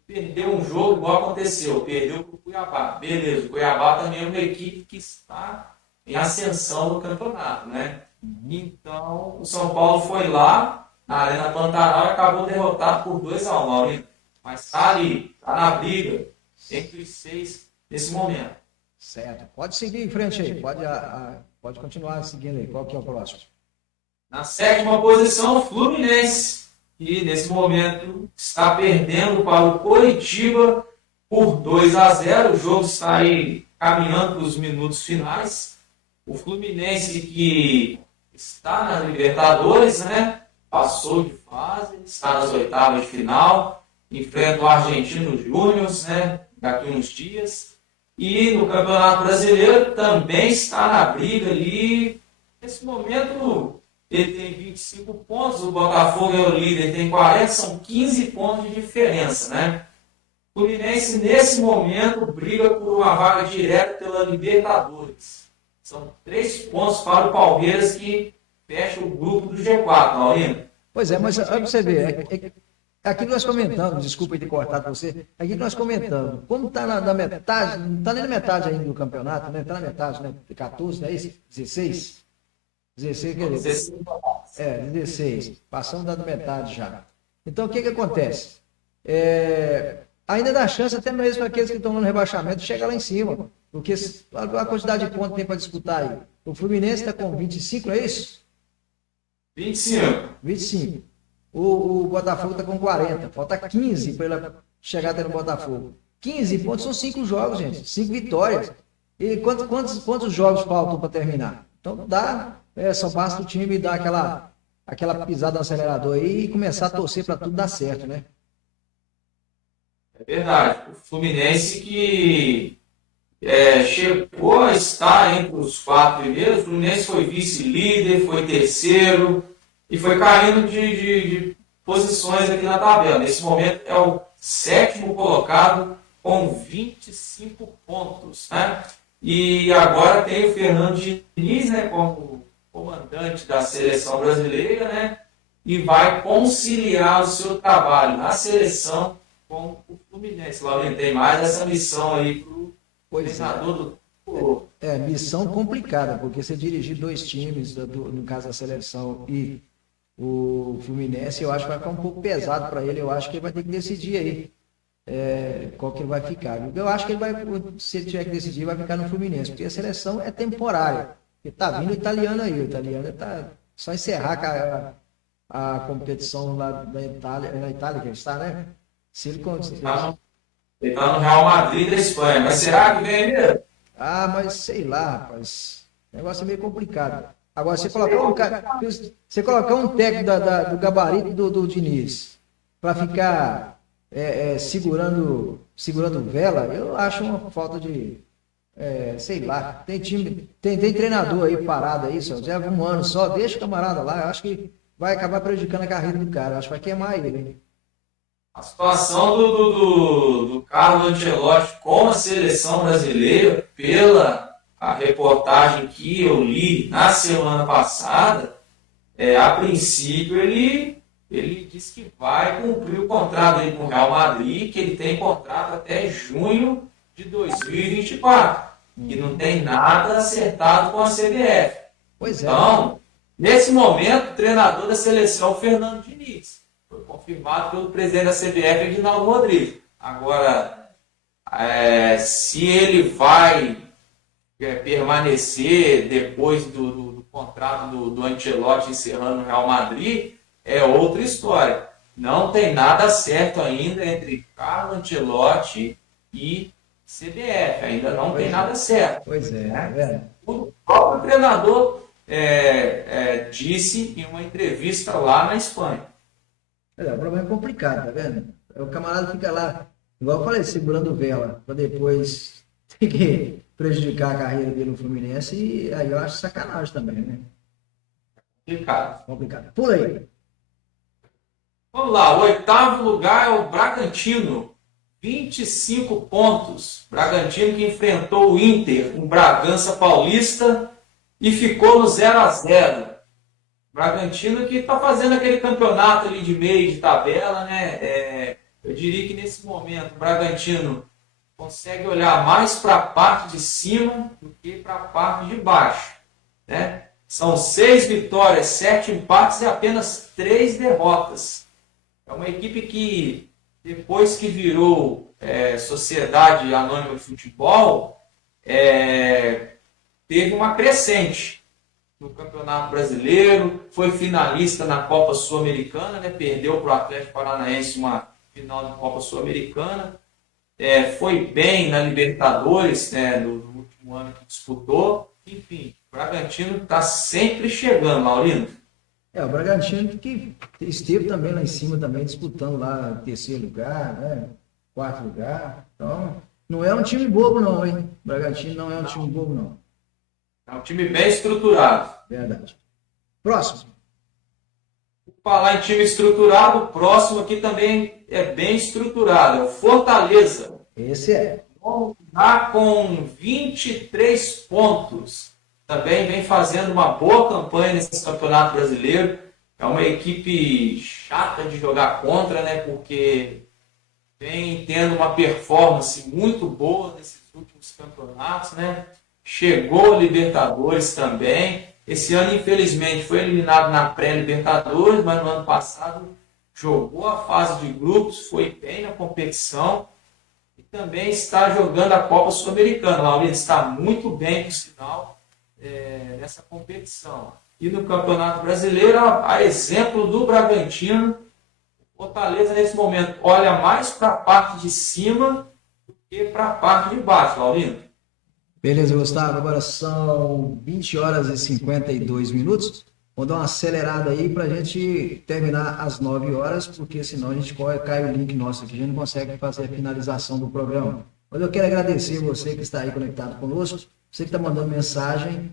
perder um jogo igual aconteceu, perdeu para o Cuiabá. Beleza, o Cuiabá também é uma equipe que está em ascensão no campeonato, né? Então, o São Paulo foi lá, na Arena Pantanal, e acabou derrotado por 2-1, Laurindo. Mas está ali, está na briga, entre os 6 nesse momento. Certo. Pode seguir em frente aí, pode continuar seguindo aí. Qual que é o próximo? Na 7ª posição, o Fluminense, que nesse momento está perdendo para o Coritiba por 2-0. O jogo está aí caminhando para os minutos finais. O Fluminense que está na Libertadores, né? Passou de fase, está nas 8ª de final, enfrenta o Argentino Júnior, né? Daqui uns dias. E no Campeonato Brasileiro também está na briga ali. Nesse momento ele tem 25 pontos, o Botafogo é o líder, tem 40, são 15 pontos de diferença, né? O Fluminense, nesse momento, briga por uma vaga direta pela Libertadores. São 3 pontos para o Palmeiras, que fecha o grupo do G4, Maurinho. Pois é, mas olha pra você ver, aqui nós comentamos, desculpa ter cortado você, aqui nós comentamos, como está na metade, não está nem na metade ainda do campeonato, né? Está na metade, né? 14, não é isso? 16? 16, quer dizer, 16, passamos da metade já. Então, o que acontece? Ainda dá chance até mesmo para aqueles que estão no rebaixamento chegar lá em cima, porque a quantidade de pontos que tem para disputar aí. O Fluminense está com 25, não é isso? 25. 25. O Botafogo está com 40. Falta 15 para ele chegar até no Botafogo. 15 pontos são 5 jogos, gente. 5 vitórias. E quantos jogos faltam para terminar? Então dá, só basta o time dar aquela pisada no acelerador aí e começar a torcer para tudo dar certo, né? É verdade. O Fluminense que chegou a estar entre os 4 primeiros, o Fluminense foi vice-líder, foi terceiro e foi caindo de posições aqui na tabela. Nesse momento é o 7º colocado com 25 pontos, né? E agora tem o Fernando Diniz, né, como comandante da seleção brasileira, né? E vai conciliar o seu trabalho na seleção com o Fluminense. Lá tem mais essa missão aí para o treinador do... Missão complicada, porque você dirigir 2 times, no caso a seleção e o Fluminense, eu acho que vai ficar um pouco pesado para ele. Eu acho que ele vai ter que decidir aí qual que ele vai ficar. Eu acho que ele vai, se ele tiver que decidir, vai ficar no Fluminense, porque a seleção é temporária. Porque tá vindo o italiano aí, o italiano tá só encerrar a competição lá na Itália que ele está, né? Se ele conseguir. Ele tá no Real Madrid da Espanha, mas será que vem mesmo? Mas sei lá, rapaz. O negócio é meio complicado. Agora, você colocar um técnico do gabarito do Diniz para ficar segurando vela, eu acho uma falta de. Sei lá. Tem time, tem treinador aí parado aí, só leva um ano só, deixa o camarada lá. Eu acho que vai acabar prejudicando a carreira do cara. Eu acho que vai queimar ele, hein? A situação do Carlo Ancelotti com a seleção brasileira, pela a reportagem que eu li na semana passada, a princípio ele disse que vai cumprir o contrato aí com o Real Madrid, que ele tem contrato até junho de 2024, e não tem nada acertado com a CBF. Pois é. Então, nesse momento, o treinador da seleção, Fernando Diniz, foi confirmado pelo presidente da CBF, Edinaldo Rodrigues. Agora, se ele vai permanecer depois do contrato do Ancelotti encerrando no Real Madrid, é outra história. Não tem nada certo ainda entre Carlo Ancelotti e CBF. Ainda não tem nada certo. Pois é. O próprio treinador disse em uma entrevista lá na Espanha. O problema é complicado, tá vendo? O camarada fica lá, igual eu falei, segurando vela, para depois ter que prejudicar a carreira dele no Fluminense, e aí eu acho sacanagem também, né? Complicado. Por aí. Vamos lá, o 8º lugar é o Bragantino, 25 pontos. Bragantino que enfrentou o Inter, um Bragança Paulista, e ficou no 0-0. Bragantino que está fazendo aquele campeonato ali de meio de tabela, né? Eu diria que nesse momento o Bragantino consegue olhar mais para a parte de cima do que para a parte de baixo, né? São 6 vitórias, 7 empates e apenas 3 derrotas. É uma equipe que, depois que virou Sociedade Anônima de Futebol, teve uma crescente no Campeonato Brasileiro, foi finalista na Copa Sul-Americana, né? Perdeu para o Atlético Paranaense uma final de Copa Sul-Americana, foi bem na Libertadores, né, no último ano que disputou. Enfim, o Bragantino está sempre chegando, Laurino. O Bragantino que esteve também lá em cima, também disputando lá 3º lugar, né? 4º lugar. Então, não é um time bobo não, hein? O Bragantino não é um time bobo não. É um time bem estruturado. Verdade. Próximo. Falar em time estruturado, o próximo aqui também é bem estruturado, é o Fortaleza. Esse é. Está com 23 pontos. Também vem fazendo uma boa campanha nesse Campeonato Brasileiro. É uma equipe chata de jogar contra, né? Porque vem tendo uma performance muito boa nesses últimos campeonatos, né? Chegou a Libertadores também. Esse ano, infelizmente, foi eliminado na pré-Libertadores, mas no ano passado jogou a fase de grupos, foi bem na competição e também está jogando a Copa Sul-Americana. Laurino está muito bem, por sinal, nessa competição. E no Campeonato Brasileiro, a exemplo do Bragantino, o Fortaleza, nesse momento, olha mais para a parte de cima do que para a parte de baixo, Laurino. Beleza, Gustavo. Agora são 20 horas e 52 minutos. Vou dar uma acelerada aí para a gente terminar às 9 horas, porque senão a gente cai o link nosso aqui, a gente não consegue fazer a finalização do programa. Mas eu quero agradecer você que está aí conectado conosco, você que está mandando mensagem,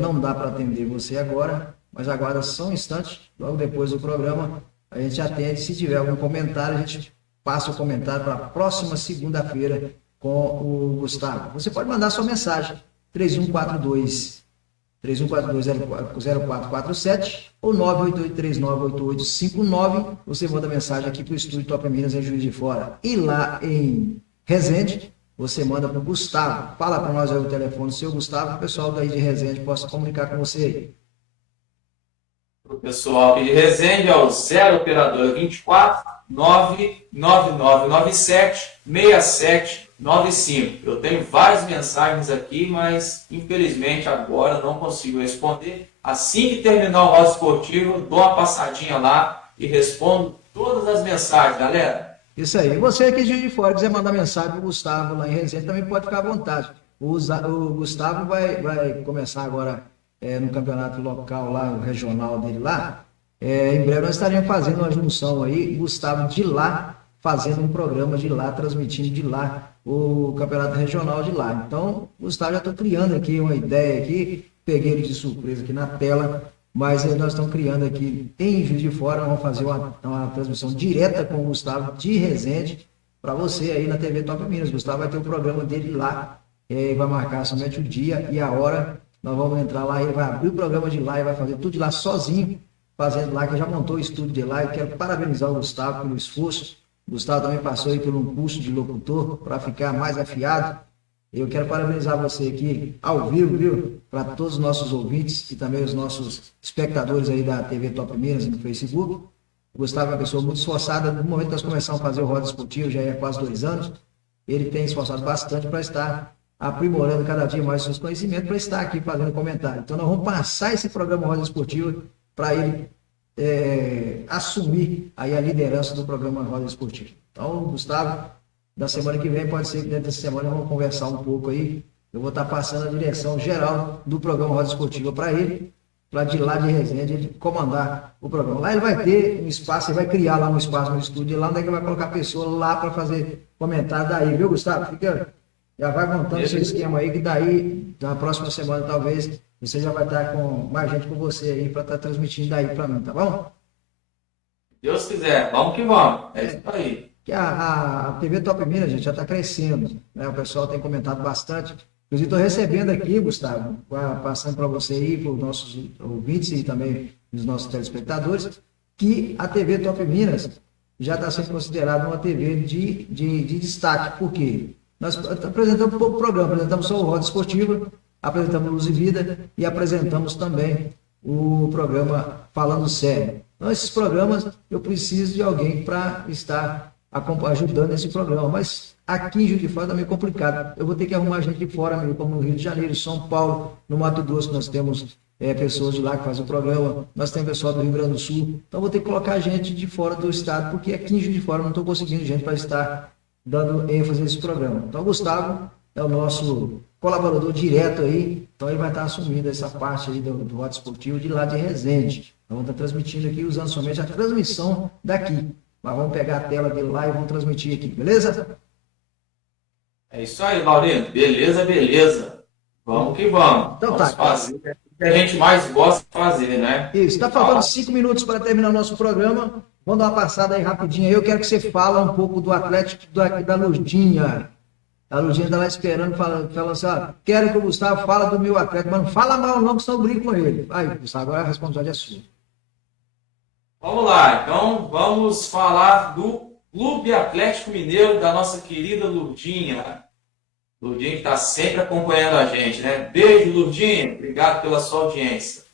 não dá para atender você agora, mas aguarda só um instante, logo depois do programa a gente atende. Se tiver algum comentário, a gente passa o comentário para a próxima segunda-feira com o Gustavo. Você pode mandar sua mensagem, 3142-0447 ou 988398859. Você manda mensagem aqui para o Estúdio Top Minas em Juiz de Fora. E lá em Resende, você manda para o Gustavo. Fala para nós aí o telefone do seu Gustavo, o pessoal daí de Resende possa comunicar com você. O pessoal aqui de Resende é o 0 operador 24 99997 6795. Eu tenho várias mensagens aqui, mas infelizmente agora não consigo responder. Assim que terminar o Roda Esportivo, dou uma passadinha lá e respondo todas as mensagens, galera. Isso aí. E você aqui de Juiz de Fora quiser mandar mensagem para o Gustavo lá em Resende, também pode ficar à vontade. O Gustavo vai começar agora no campeonato local lá, o regional dele lá. Em breve nós estaremos fazendo uma junção aí, Gustavo de lá, fazendo um programa de lá, transmitindo de lá o campeonato regional de lá. Então, Gustavo, já estou criando aqui uma ideia aqui, peguei ele de surpresa aqui na tela, mas nós estamos criando aqui em Juiz de Fora, nós vamos fazer uma transmissão direta com o Gustavo de Resende, para você aí na TV Top Minas. Gustavo vai ter o programa dele lá, vai marcar somente o dia e a hora, nós vamos entrar lá, ele vai abrir o programa de lá e vai fazer tudo de lá sozinho, fazendo lá, que já montou o estúdio de lá. Eu quero parabenizar o Gustavo pelo esforço. O Gustavo também passou aí por um curso de locutor para ficar mais afiado. Eu quero parabenizar você aqui ao vivo, viu? Para todos os nossos ouvintes e também os nossos espectadores aí da TV Top Minas no Facebook. O Gustavo é uma pessoa muito esforçada. No momento que nós começamos a fazer o Roda Esportivo, já é quase 2 anos, ele tem esforçado bastante para estar aprimorando cada dia mais seus conhecimentos, para estar aqui fazendo comentário. Então nós vamos passar esse programa Roda Esportivo para ele assumir aí a liderança do programa Roda Esportivo. Então, Gustavo, da semana que vem, pode ser que dentro dessa semana vamos conversar um pouco aí. Eu vou estar passando a direção geral do programa Roda Esportiva para ele, para de lá de Resende, ele comandar o programa. Lá ele vai ter um espaço, ele vai criar lá um espaço no estúdio, lá onde ele vai colocar a pessoa lá para fazer comentário daí, viu, Gustavo? Já vai montando esse esquema aí, que daí, na próxima semana, talvez, você já vai estar com mais gente com você aí para estar transmitindo daí para mim, tá bom? Deus quiser, vamos que vamos. É isso aí. Que a TV Top Minas, gente, já está crescendo, né? O pessoal tem comentado bastante. Inclusive, estou recebendo aqui, Gustavo, passando para você aí, para os nossos ouvintes e também os nossos telespectadores, que a TV Top Minas já está sendo considerada uma TV de destaque. Por quê? Nós apresentamos um pouco o programa, apresentamos só o Roda Esportiva, apresentamos Luz e Vida e apresentamos também o programa Falando Sério. Então, esses programas, eu preciso de alguém para estar ajudando esse programa, mas aqui em Juiz de Fora é meio complicado. Eu vou ter que arrumar gente de fora, meio como no Rio de Janeiro, São Paulo, no Mato Grosso, nós temos pessoas de lá que fazem o programa, nós temos pessoal do Rio Grande do Sul, então vou ter que colocar gente de fora do estado, porque aqui em Juiz de Fora eu não estou conseguindo gente para estar dando ênfase nesse programa. Então, o Gustavo é o nosso colaborador direto aí, então ele vai estar assumindo essa parte aí do Roda Esportivo de lá de Resende. Então, vamos estar transmitindo aqui, usando somente a transmissão daqui. Mas vamos pegar a tela dele lá e vamos transmitir aqui, beleza? É isso aí, Laurindo. Beleza, beleza. Vamos que vamos. Então vamos tá. fazer que a gente mais gosta de fazer, né? Isso, está faltando 5 minutos para terminar o nosso programa. Vamos dar uma passada aí rapidinho. Eu quero que você fale um pouco do Atlético da Lurdinha. A Lurdinha está lá esperando, falando assim, ó, quero que o Gustavo fale do meu Atlético, mas não fala mal não, que senão eu brigo com ele. Aí, Gustavo, agora a responsabilidade é sua. Vamos lá, então vamos falar do Clube Atlético Mineiro, da nossa querida Lurdinha. Lurdinha que está sempre acompanhando a gente, né? Beijo, Lurdinha, obrigado pela sua audiência.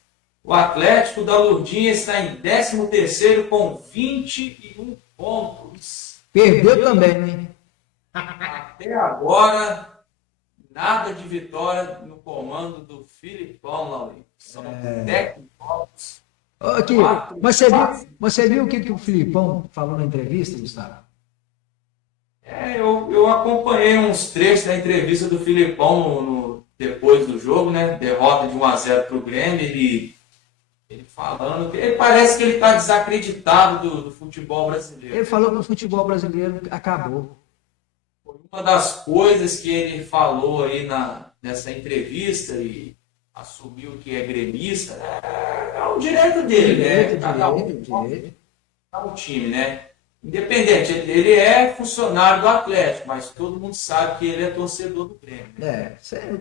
O Atlético da Lurdinha está em 13º com 21 pontos. Perdeu também, né? Até agora, nada de vitória no comando do Filipão, Laurinho. São 10 pontos. Aqui, você viu o que o Filipão falou na entrevista, Gustavo? Eu acompanhei uns trechos da entrevista do Filipão depois do jogo, né? Derrota de 1-0 para o Grêmio. Ele falando que ele parece que ele está desacreditado do futebol brasileiro. Ele falou que o futebol brasileiro acabou. Foi uma das coisas que ele falou aí nessa entrevista e assumiu que é gremista. É o direito dele, né? Cada um tá um time, né? Independente, ele é funcionário do Atlético, mas todo mundo sabe que ele é torcedor do Grêmio. Né? O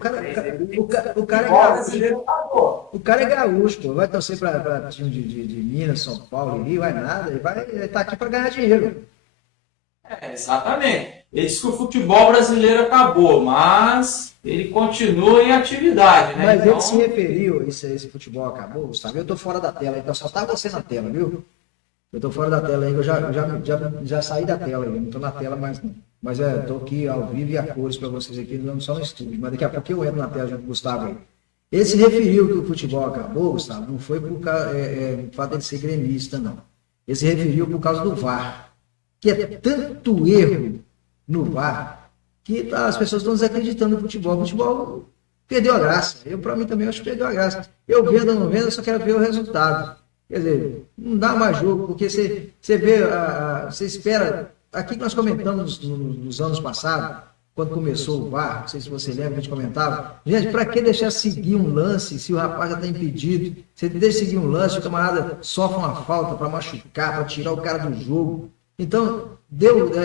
cara é gaúcho, pô. Vai torcer para time de Minas, São Paulo, Rio, vai nada, ele vai estar aqui para ganhar dinheiro. Exatamente. Ele disse que o futebol brasileiro acabou, mas ele continua em atividade, né? Mas então... ele se referiu a esse futebol acabou, Gustavo. Eu tô fora da tela, então só tá você na tela, viu? Eu tô fora da tela aí, eu já saí da tela aí, não tô na tela mais não. Mas tô aqui ao vivo e a cores para vocês aqui, não só no estúdio, mas daqui a pouco eu entro na tela junto com o Gustavo aí. Ele se referiu que o futebol acabou, Gustavo, não foi por fato dele ser gremista, não. Ele se referiu por causa do VAR, que é tanto erro no VAR, que as pessoas estão desacreditando no futebol. O futebol perdeu a graça. Para mim também, acho que perdeu a graça. Eu vendo ou não vendo, eu só quero ver o resultado. Quer dizer, não dá mais jogo, porque você vê, você espera, aqui que nós comentamos nos anos passados, quando começou o VAR, não sei se você lembra, a gente comentava, gente, para que deixar seguir um lance se o rapaz já está impedido? Você deixa seguir um lance, o camarada sofre uma falta para machucar, para tirar o cara do jogo. Então,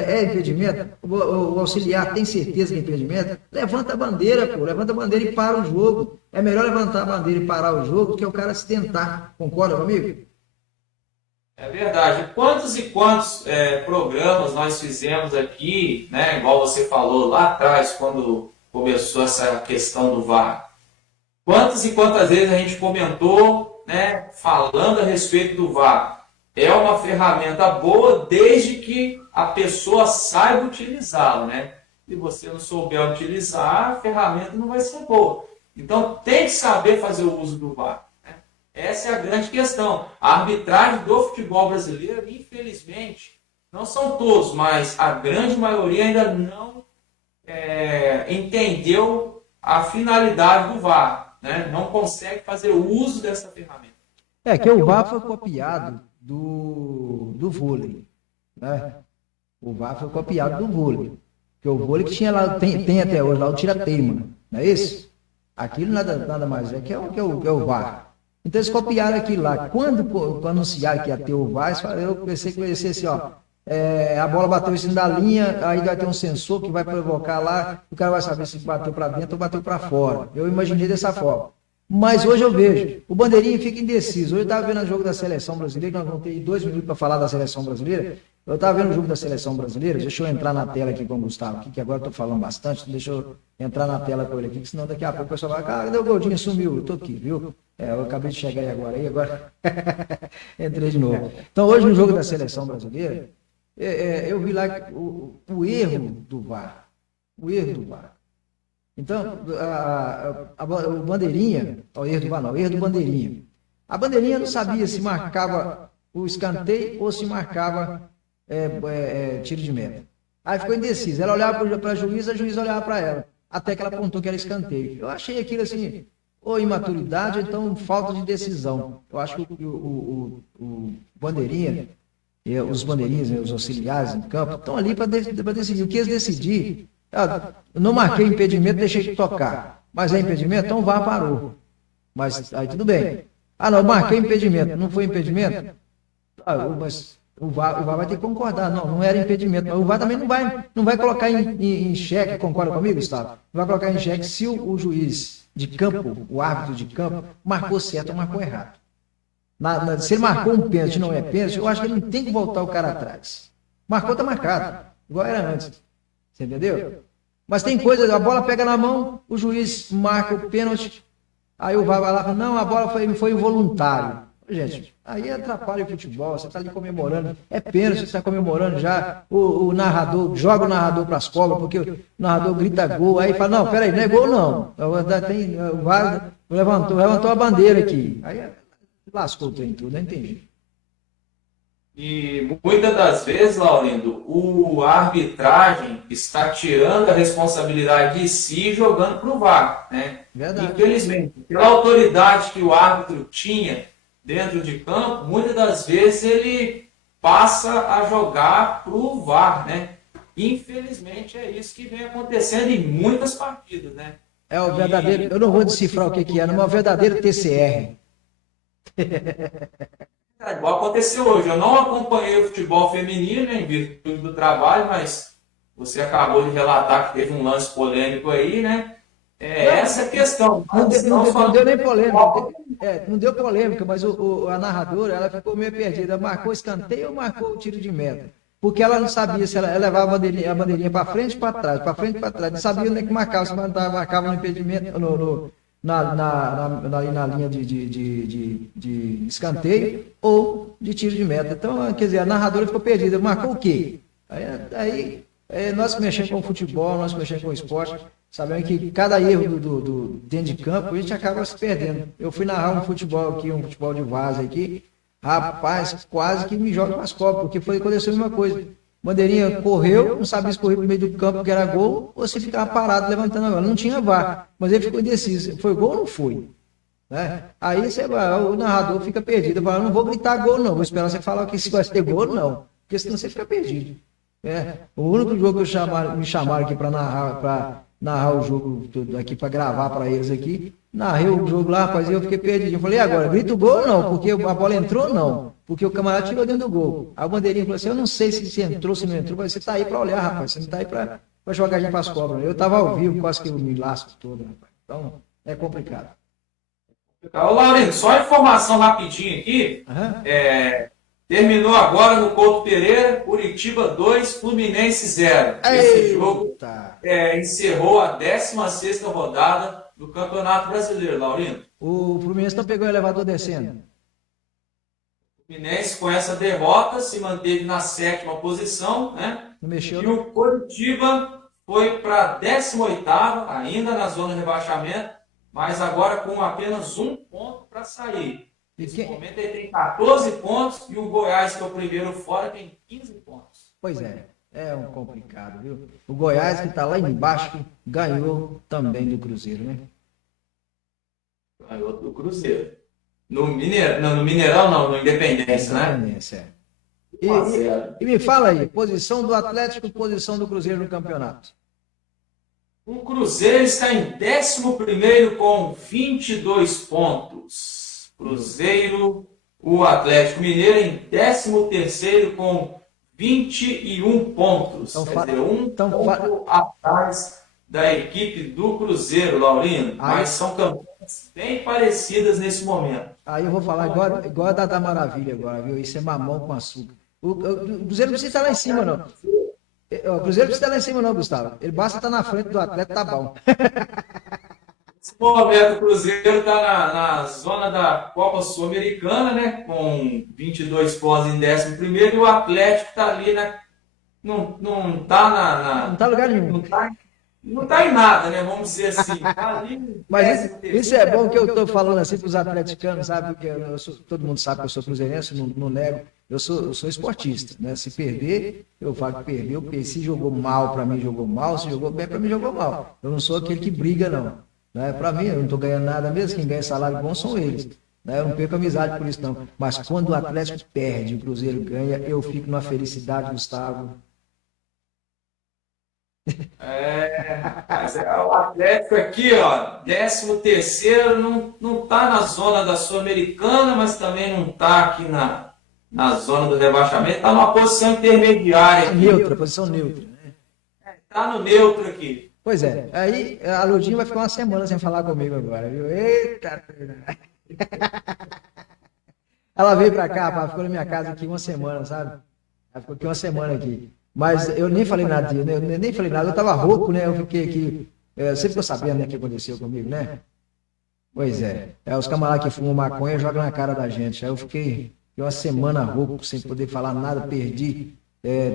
é impedimento? O auxiliar tem certeza que é impedimento? Levanta a bandeira, pô, levanta a bandeira e para o jogo. É melhor levantar a bandeira e parar o jogo do que o cara se tentar. Concorda comigo? É verdade. Quantos e quantos programas nós fizemos aqui, né? Igual você falou lá atrás, quando começou essa questão do VAR. Quantas e quantas vezes a gente comentou, né, falando a respeito do VAR. É uma ferramenta boa desde que a pessoa saiba utilizá-la, né? Se você não souber utilizar, a ferramenta não vai ser boa. Então, tem que saber fazer o uso do VAR. Né? Essa é a grande questão. A arbitragem do futebol brasileiro, infelizmente, não são todos, mas a grande maioria ainda não entendeu a finalidade do VAR. Né? Não consegue fazer o uso dessa ferramenta. Que o VAR foi copiado do vôlei, né? O VAR foi copiado do vôlei, porque o vôlei que tinha lá, tem até hoje lá o tira-teima, não é isso? Aquilo nada mais que é o VAR. Então eles copiaram aquilo lá. Quando anunciaram que ia ter o VAR, eu pensei que ia ser assim, ó, a bola bateu em cima da linha, aí vai ter um sensor que vai provocar lá, o cara vai saber se bateu para dentro ou bateu para fora. Eu imaginei dessa forma. Mas hoje eu vejo, o Bandeirinha fica indeciso. Hoje eu estava vendo o jogo da Seleção Brasileira, que nós vamos ter 2 minutos para falar da Seleção Brasileira. Eu estava vendo o jogo da Seleção Brasileira, deixa eu entrar na tela aqui com o Gustavo, aqui, que agora eu estou falando bastante, deixa eu entrar na tela com ele aqui, senão daqui a pouco o pessoal vai, cadê o Goldinho? Sumiu, eu estou aqui, viu? Eu acabei de chegar aí agora entrei de novo. Então hoje no jogo da Seleção Brasileira, eu vi lá o erro do VAR. Então, o Bandeirinha, o erro do VAR não, o erro do Bandeirinha. A Bandeirinha não sabia se marcava o escanteio ou se marcava tiro de meta. Aí ficou indecisa. Ela olhava para a juíza olhava para ela. Até que ela apontou que era escanteio. Eu achei aquilo assim, ou imaturidade, ou então falta de decisão. Eu acho que o Bandeirinha, os bandeirinhas, os auxiliares em campo, estão ali para decidir. O que eles decidirem, eu não marquei impedimento, deixei de tocar. Mas é impedimento, então o VAR parou. Mas aí tudo bem. Ah, não, marquei impedimento. Não foi impedimento? Mas o VAR vai ter que concordar. Não, não era impedimento. Mas o VAR também não vai colocar em xeque, concorda comigo, Gustavo? Não vai colocar em xeque se o juiz de campo, o árbitro de campo, marcou certo ou marcou errado. Se ele marcou um pênalti e não é pênalti, eu acho que ele não tem que voltar o cara atrás. Marcou, tá marcado. Igual era antes. Você entendeu? Mas tem coisa, a bola pega na mão, o juiz marca o pênalti, aí o VAR vai lá e fala, não, a bola foi involuntário. Gente, aí atrapalha o futebol, você está ali comemorando, é pênalti, você está comemorando já, o narrador, joga o narrador para as cobras, porque o narrador grita gol, aí fala, não, peraí, não é gol não, o VAR levantou a bandeira aqui, aí lascou o trem tudo, não entendi. E muitas das vezes, Laurindo, a arbitragem está tirando a responsabilidade de si e jogando para o VAR, né? Verdade. Infelizmente, pela autoridade que o árbitro tinha dentro de campo, muitas das vezes ele passa a jogar para o VAR, né? Infelizmente é isso que vem acontecendo em muitas partidas, né? É o verdadeiro, eu não vou decifrar o que é, mas é o verdadeiro TCR. É igual aconteceu hoje. Eu não acompanhei o futebol feminino, em virtude do trabalho, mas você acabou de relatar que teve um lance polêmico aí, né? Essa é a questão. Não deu nem polêmica. Não deu polêmica, mas a narradora ela ficou meio perdida. Marcou escanteio ou marcou o tiro de meta? Porque ela não sabia se ela levava a bandeirinha para frente ou para trás, para frente ou para trás. Não sabia onde é que marcava, se marcava no impedimento, na linha de escanteio ou de tiro de meta. Então, quer dizer, a narradora ficou perdida. Marcou o quê? Aí nós que mexemos com o futebol, nós que mexemos com o esporte, sabemos que cada erro do dentro de campo, a gente acaba se perdendo. Eu fui narrar um futebol aqui, um futebol de vaza aqui, rapaz, quase que me joga nas cobras, porque aconteceu a mesma coisa. Bandeirinha correu, não sabia se correr no meio do campo que era gol, ou se ficava parado levantando a bola. Não tinha VAR, mas ele ficou indeciso. Foi gol ou não foi? Né? Aí o narrador fica perdido. Fala, não vou gritar gol, não. Vou esperar você falar que se vai ter gol ou não. Porque senão você fica perdido. O único jogo que me chamaram aqui para narrar o jogo aqui, para gravar para eles aqui. Narrei o jogo lá, rapaz, e eu fiquei perdido. Eu falei, agora, grita o gol ou não? Porque a bola entrou ou não? Porque o camarada tirou dentro do gol. A bandeirinha falou assim, eu não sei se entrou, se não entrou, mas você tá aí para olhar, rapaz. Você não tá aí para jogar a gente para as cobras. Eu tava ao vivo, quase que eu me lasco todo, rapaz. Então, é complicado. Ô, Laurindo, só informação rapidinho aqui. Terminou agora no Couto Pereira, Curitiba 2, Fluminense 0. Esse jogo encerrou a 16ª rodada do Campeonato Brasileiro, Laurindo. O Fluminense não pegou o elevador descendo. O Fluminense, com essa derrota, se manteve na 7ª posição, né? Não mexeu, e o Curitiba foi para a 18ª, ainda na zona de rebaixamento, mas agora com apenas um ponto para sair. Nesse momento ele tem 14 pontos e o Goiás, que é o primeiro fora, tem 15 pontos. Pois é um complicado, viu? O Goiás, que está lá embaixo, ganhou também do Cruzeiro, né? Ganhou do Cruzeiro. No Mineirão não, no Independência, né? Independência, E me fala aí, posição do Atlético, posição do Cruzeiro no campeonato. O Cruzeiro está em 11º com 22 pontos. Cruzeiro, o Atlético Mineiro em 13º com 21 pontos. Então, quer dizer, ponto atrás da equipe do Cruzeiro, Laurindo. Mas são campanhas bem parecidas nesse momento. Aí eu vou falar igual a da Maravilha agora, viu? Isso é mamão com açúcar. O Cruzeiro não precisa estar lá em cima, não. O Cruzeiro não precisa estar lá em cima, não, Gustavo. Ele basta estar na frente do Atlético, tá bom. Nesse momento, o Cruzeiro está na zona da Copa Sul-Americana, né? Com 22 pontos em 11º, e o Atlético está ali, não está Não está em lugar nenhum. Não está em nada, né? Vamos dizer assim. Tá ali, mas isso é bom que eu estou falando assim para os atleticanos, sabe? Porque todo mundo sabe que eu sou cruzeirense, não nego. Eu sou esportista, né? Se perder, eu falo que perdeu, porque se jogou mal, para mim jogou mal, se jogou bem, para mim jogou mal. Eu não sou aquele que briga, não. Né? Para mim, eu não estou ganhando nada mesmo, quem ganha salário bom são eles. Né? Eu não perco amizade por isso, não. Mas quando o Atlético perde, o Cruzeiro ganha, eu fico numa felicidade, Gustavo. Mas o Atlético aqui, ó, 13º, não tá na zona da Sul-Americana, mas também não tá aqui na zona do rebaixamento, tá numa posição intermediária aqui. Neutra, posição neutra. Tá no neutro aqui. Pois é, aí a Ludinha vai ficar uma semana sem falar comigo agora, viu? Eita! Ela veio pra cá, pá, ficou na minha casa aqui uma semana, sabe? Ela ficou aqui uma semana aqui. Mas eu nem falei nada, né? Eu nem falei nada, eu tava rouco, né? Eu fiquei aqui. Você ficou sabendo, né, o que aconteceu comigo, né? Pois é. Os camaradas que fumam maconha jogam na cara da gente. Aí eu fiquei uma semana rouco, sem poder falar nada, perdi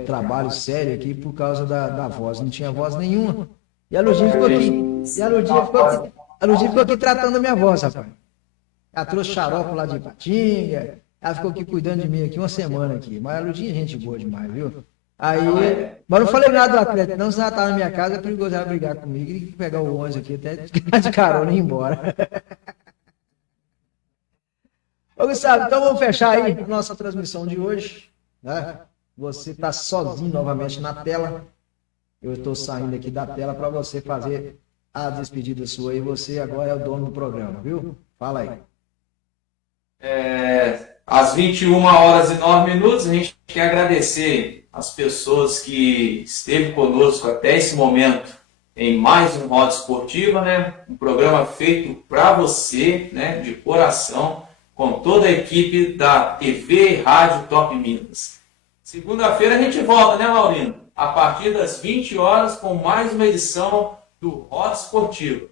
trabalho sério aqui por causa da voz. Não tinha voz nenhuma. E a Ludinha ficou aqui. A Ludinha ficou aqui tratando a minha voz, rapaz. Ela trouxe xarope lá de Ipatinga. Ela ficou aqui cuidando de mim aqui uma semana aqui. Mas a Ludinha é gente boa demais, viu? Aí, mas não falei nada do Atlético, não, se ela estava na minha casa, é perigoso ela brigar comigo e pegar o ônibus aqui até de carona e ir embora. Ô, Gustavo, então vamos fechar aí a nossa transmissão de hoje, né? Você está sozinho novamente na tela. Eu estou saindo aqui da tela para você fazer a despedida sua e você agora é o dono do programa, viu? Fala aí. Às 21h09, a gente quer agradecer as pessoas que esteve conosco até esse momento em mais um Roda Esportiva, né? Um programa feito para você, né? De coração, com toda a equipe da TV e Rádio Top Minas. Segunda-feira a gente volta, né, Laurindo? A partir das 20 horas com mais uma edição do Roda Esportiva.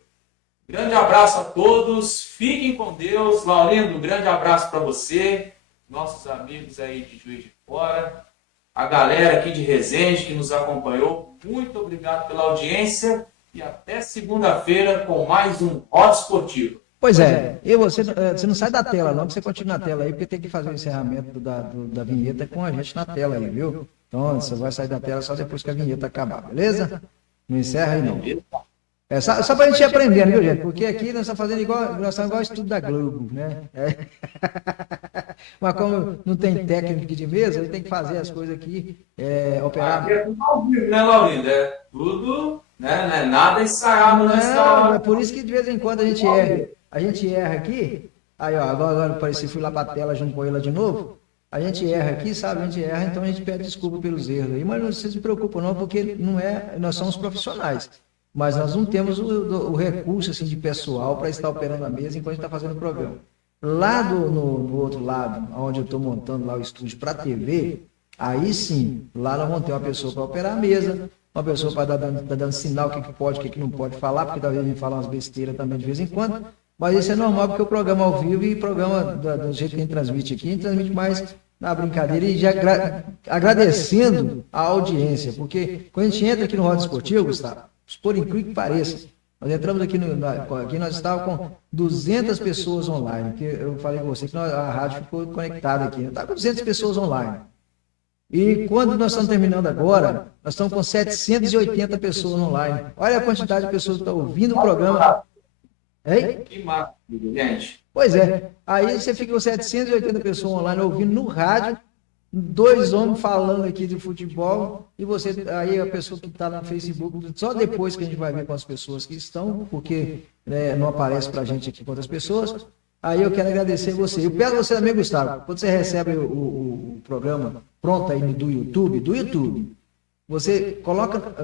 Grande abraço a todos, fiquem com Deus. Laurindo, um grande abraço para você, nossos amigos aí de Juiz de Fora, a galera aqui de Resende que nos acompanhou. Muito obrigado pela audiência e até segunda-feira com mais um Roda Esportiva. Pois é, e você não sai da tela não, que você continua na tela aí, porque tem que fazer o encerramento da vinheta com a gente na tela aí, viu? Então, você vai sair da tela só depois que a vinheta acabar, beleza? Não encerra aí não. Só para a gente ir aprendendo, viu, gente? Porque aqui nós estamos fazendo igual estudo da Globo, né? Mas como não tem técnico de mesa, ele tem que fazer as coisas aqui, operar. Aqui é tudo ao vivo, né, Laurindo? É tudo, né? Não é nada ensaiado nessa hora. É por isso que de vez em quando a gente erra. A gente erra aqui, aí ó, agora pareci, fui lá para a tela junto com ela de novo. A gente erra aqui, sabe? A gente erra, então a gente pede desculpa pelos erros aí, mas não se preocupa não, porque nós somos profissionais. Mas nós não temos o recurso assim, de pessoal para estar operando a mesa enquanto a gente está fazendo o programa. Lá no outro lado, onde eu estou montando lá o estúdio para a TV, aí sim, lá nós vamos ter uma pessoa para operar a mesa, uma pessoa para dar dando sinal o que pode, o que não pode falar, porque talvez a gente fala umas besteiras também de vez em quando, mas isso é normal porque o programa ao vivo e o programa do jeito que a gente transmite aqui, a gente transmite mais na brincadeira e já agradecendo a audiência, porque quando a gente entra aqui no Roda Esportivo, Gustavo, por incrível que pareça, nós entramos aqui, aqui nós estávamos com 200 pessoas online, que eu falei com você que a rádio ficou conectada aqui, está com 200 pessoas online. E quando nós estamos terminando agora, nós estamos com 780 pessoas online. Olha a quantidade de pessoas que estão ouvindo o programa. Hein? Que maravilha, gente. Pois é. Aí você fica com 780 pessoas online ouvindo no rádio, 2 homens falando aqui de futebol, e você, aí a pessoa que está no Facebook, só depois que a gente vai ver com as pessoas que estão, porque não aparece para a gente aqui quantas pessoas. Aí eu quero agradecer você. Eu peço a você também, Gustavo, quando você recebe o programa pronto aí do YouTube, você coloca,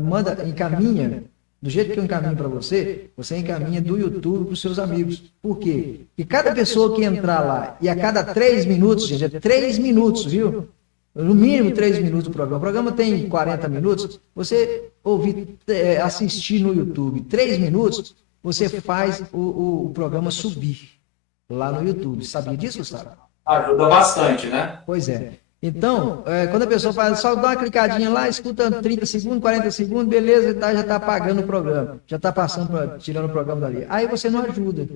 encaminha, do jeito que eu encaminho para você, você encaminha do YouTube para os seus amigos. Por quê? E cada pessoa que entrar lá, e a cada 3 minutos, gente, é 3 minutos, viu? No mínimo 3 minutos do programa. O programa tem 40 minutos. Você assistir no YouTube 3 minutos, você faz o programa subir lá no YouTube. Sabia disso, Gustavo? Ajuda bastante, né? Pois é. Então, quando a pessoa faz, só dá uma clicadinha lá, escuta 30 segundos, 40 segundos, beleza, já está apagando o programa, já está tirando o programa dali. Aí você não ajuda.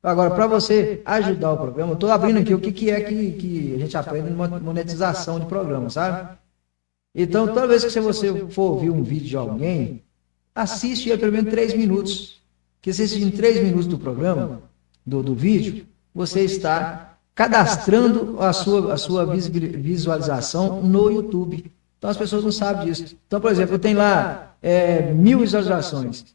Agora, para você ajudar o programa, eu estou abrindo aqui o que é que a gente aprende em monetização de programa, sabe? Então, toda vez que você for ouvir um vídeo de alguém, assiste ele pelo menos 3 minutos. Porque se assistir 3 minutos do programa, do vídeo, você está cadastrando a sua visualização no YouTube. Então as pessoas não sabem disso. Então, por exemplo, tem lá 1.000 visualizações.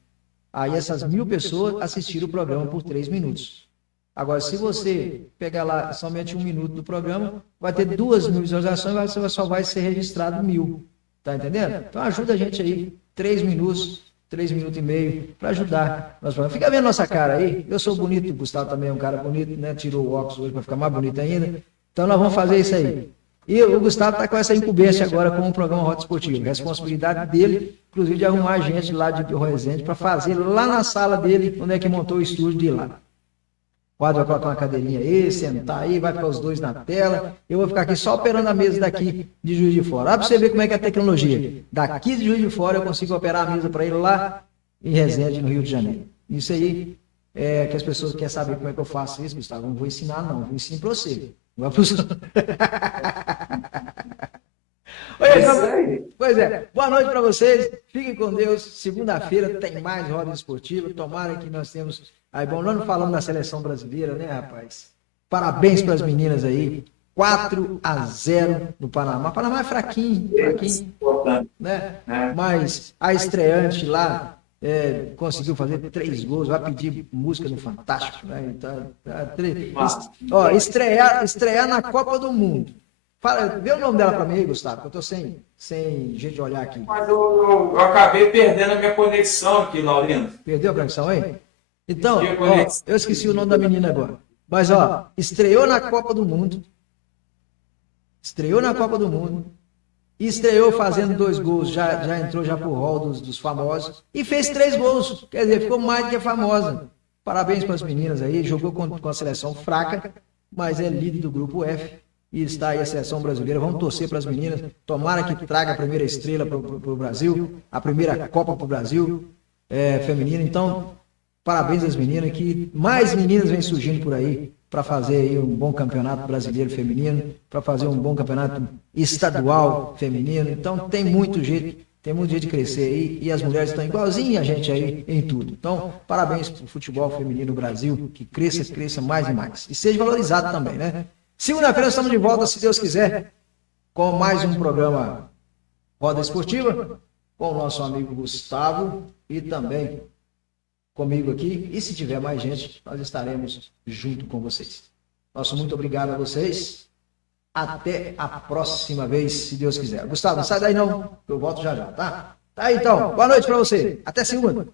Aí essas 1.000 pessoas assistiram o programa por 3 minutos. Agora, se você pegar lá somente 1 minuto do programa, vai ter 2.000 visualizações, você só vai ser registrado 1.000. Tá entendendo? Então ajuda a gente aí, 3 minutos, 3 minutos e meio, para ajudar. Fica vendo nossa cara aí. Eu sou bonito, o Gustavo também é um cara bonito, né? Tirou o óculos hoje para ficar mais bonito ainda. Então nós vamos fazer isso aí. E o Gustavo está com essa incumbência agora com o programa Rota Esportiva. Responsabilidade dele, inclusive, de arrumar a gente lá de Resende para fazer lá na sala dele, onde é que montou o estúdio de lá. Pode vai colocar uma cadeirinha aí, sentar aí, vai ficar os dois na tela. Eu vou ficar aqui só operando a mesa daqui de Juiz de Fora. Olha para você ver como é que é a tecnologia. Daqui de Juiz de Fora eu consigo operar a mesa para ele lá em Resende, no Rio de Janeiro. Isso aí é que as pessoas querem saber como é que eu faço isso, Gustavo. Não vou ensinar, não. Vou ensinar para você. Não é para você. Pois é, boa noite para vocês, fiquem com Deus. Segunda-feira tem mais roda esportiva. Tomara que nós temos. Aí, bom, nós não falamos da seleção brasileira, né, rapaz? Parabéns para as meninas aí. 4-0 no Panamá. O Panamá é fraquinho, né? Mas a estreante lá conseguiu fazer 3 gols, vai pedir música no Fantástico, né? Então, estrear na Copa do Mundo. Fala, vê o nome dela para mim aí, Gustavo, que eu tô sem jeito de olhar aqui. Mas eu acabei perdendo a minha conexão aqui, Laurindo. Perdeu a conexão aí? Então, eu esqueci o nome da menina agora. Mas, estreou na Copa do Mundo. Estreou na Copa do Mundo. E estreou fazendo 2 gols. Já entrou já pro hall dos famosos. E fez 3 gols. Quer dizer, ficou mais do que famosa. Parabéns para as meninas aí. Jogou com a seleção fraca, mas é líder do grupo F. E está aí a seleção brasileira. Vamos torcer para as meninas. Tomara que traga a primeira estrela para o Brasil. A primeira Copa para o Brasil feminina. Então, parabéns às meninas, que mais meninas vêm surgindo por aí para fazer aí um bom campeonato brasileiro feminino, para fazer um bom campeonato estadual feminino. Então tem muito jeito de crescer aí, e as mulheres estão igualzinho a gente aí em tudo. Então, parabéns para o futebol feminino no Brasil, que cresça mais e mais. E seja valorizado também, né? Segunda-feira estamos de volta, se Deus quiser, com mais um programa Roda Esportiva, com o nosso amigo Gustavo e também comigo aqui, e se tiver mais gente, nós estaremos junto com vocês. Nosso muito obrigado a vocês. Até a próxima vez, se Deus quiser. Gustavo, não sai daí não, eu volto já já, tá? Tá aí então. Boa noite para você. Até segunda.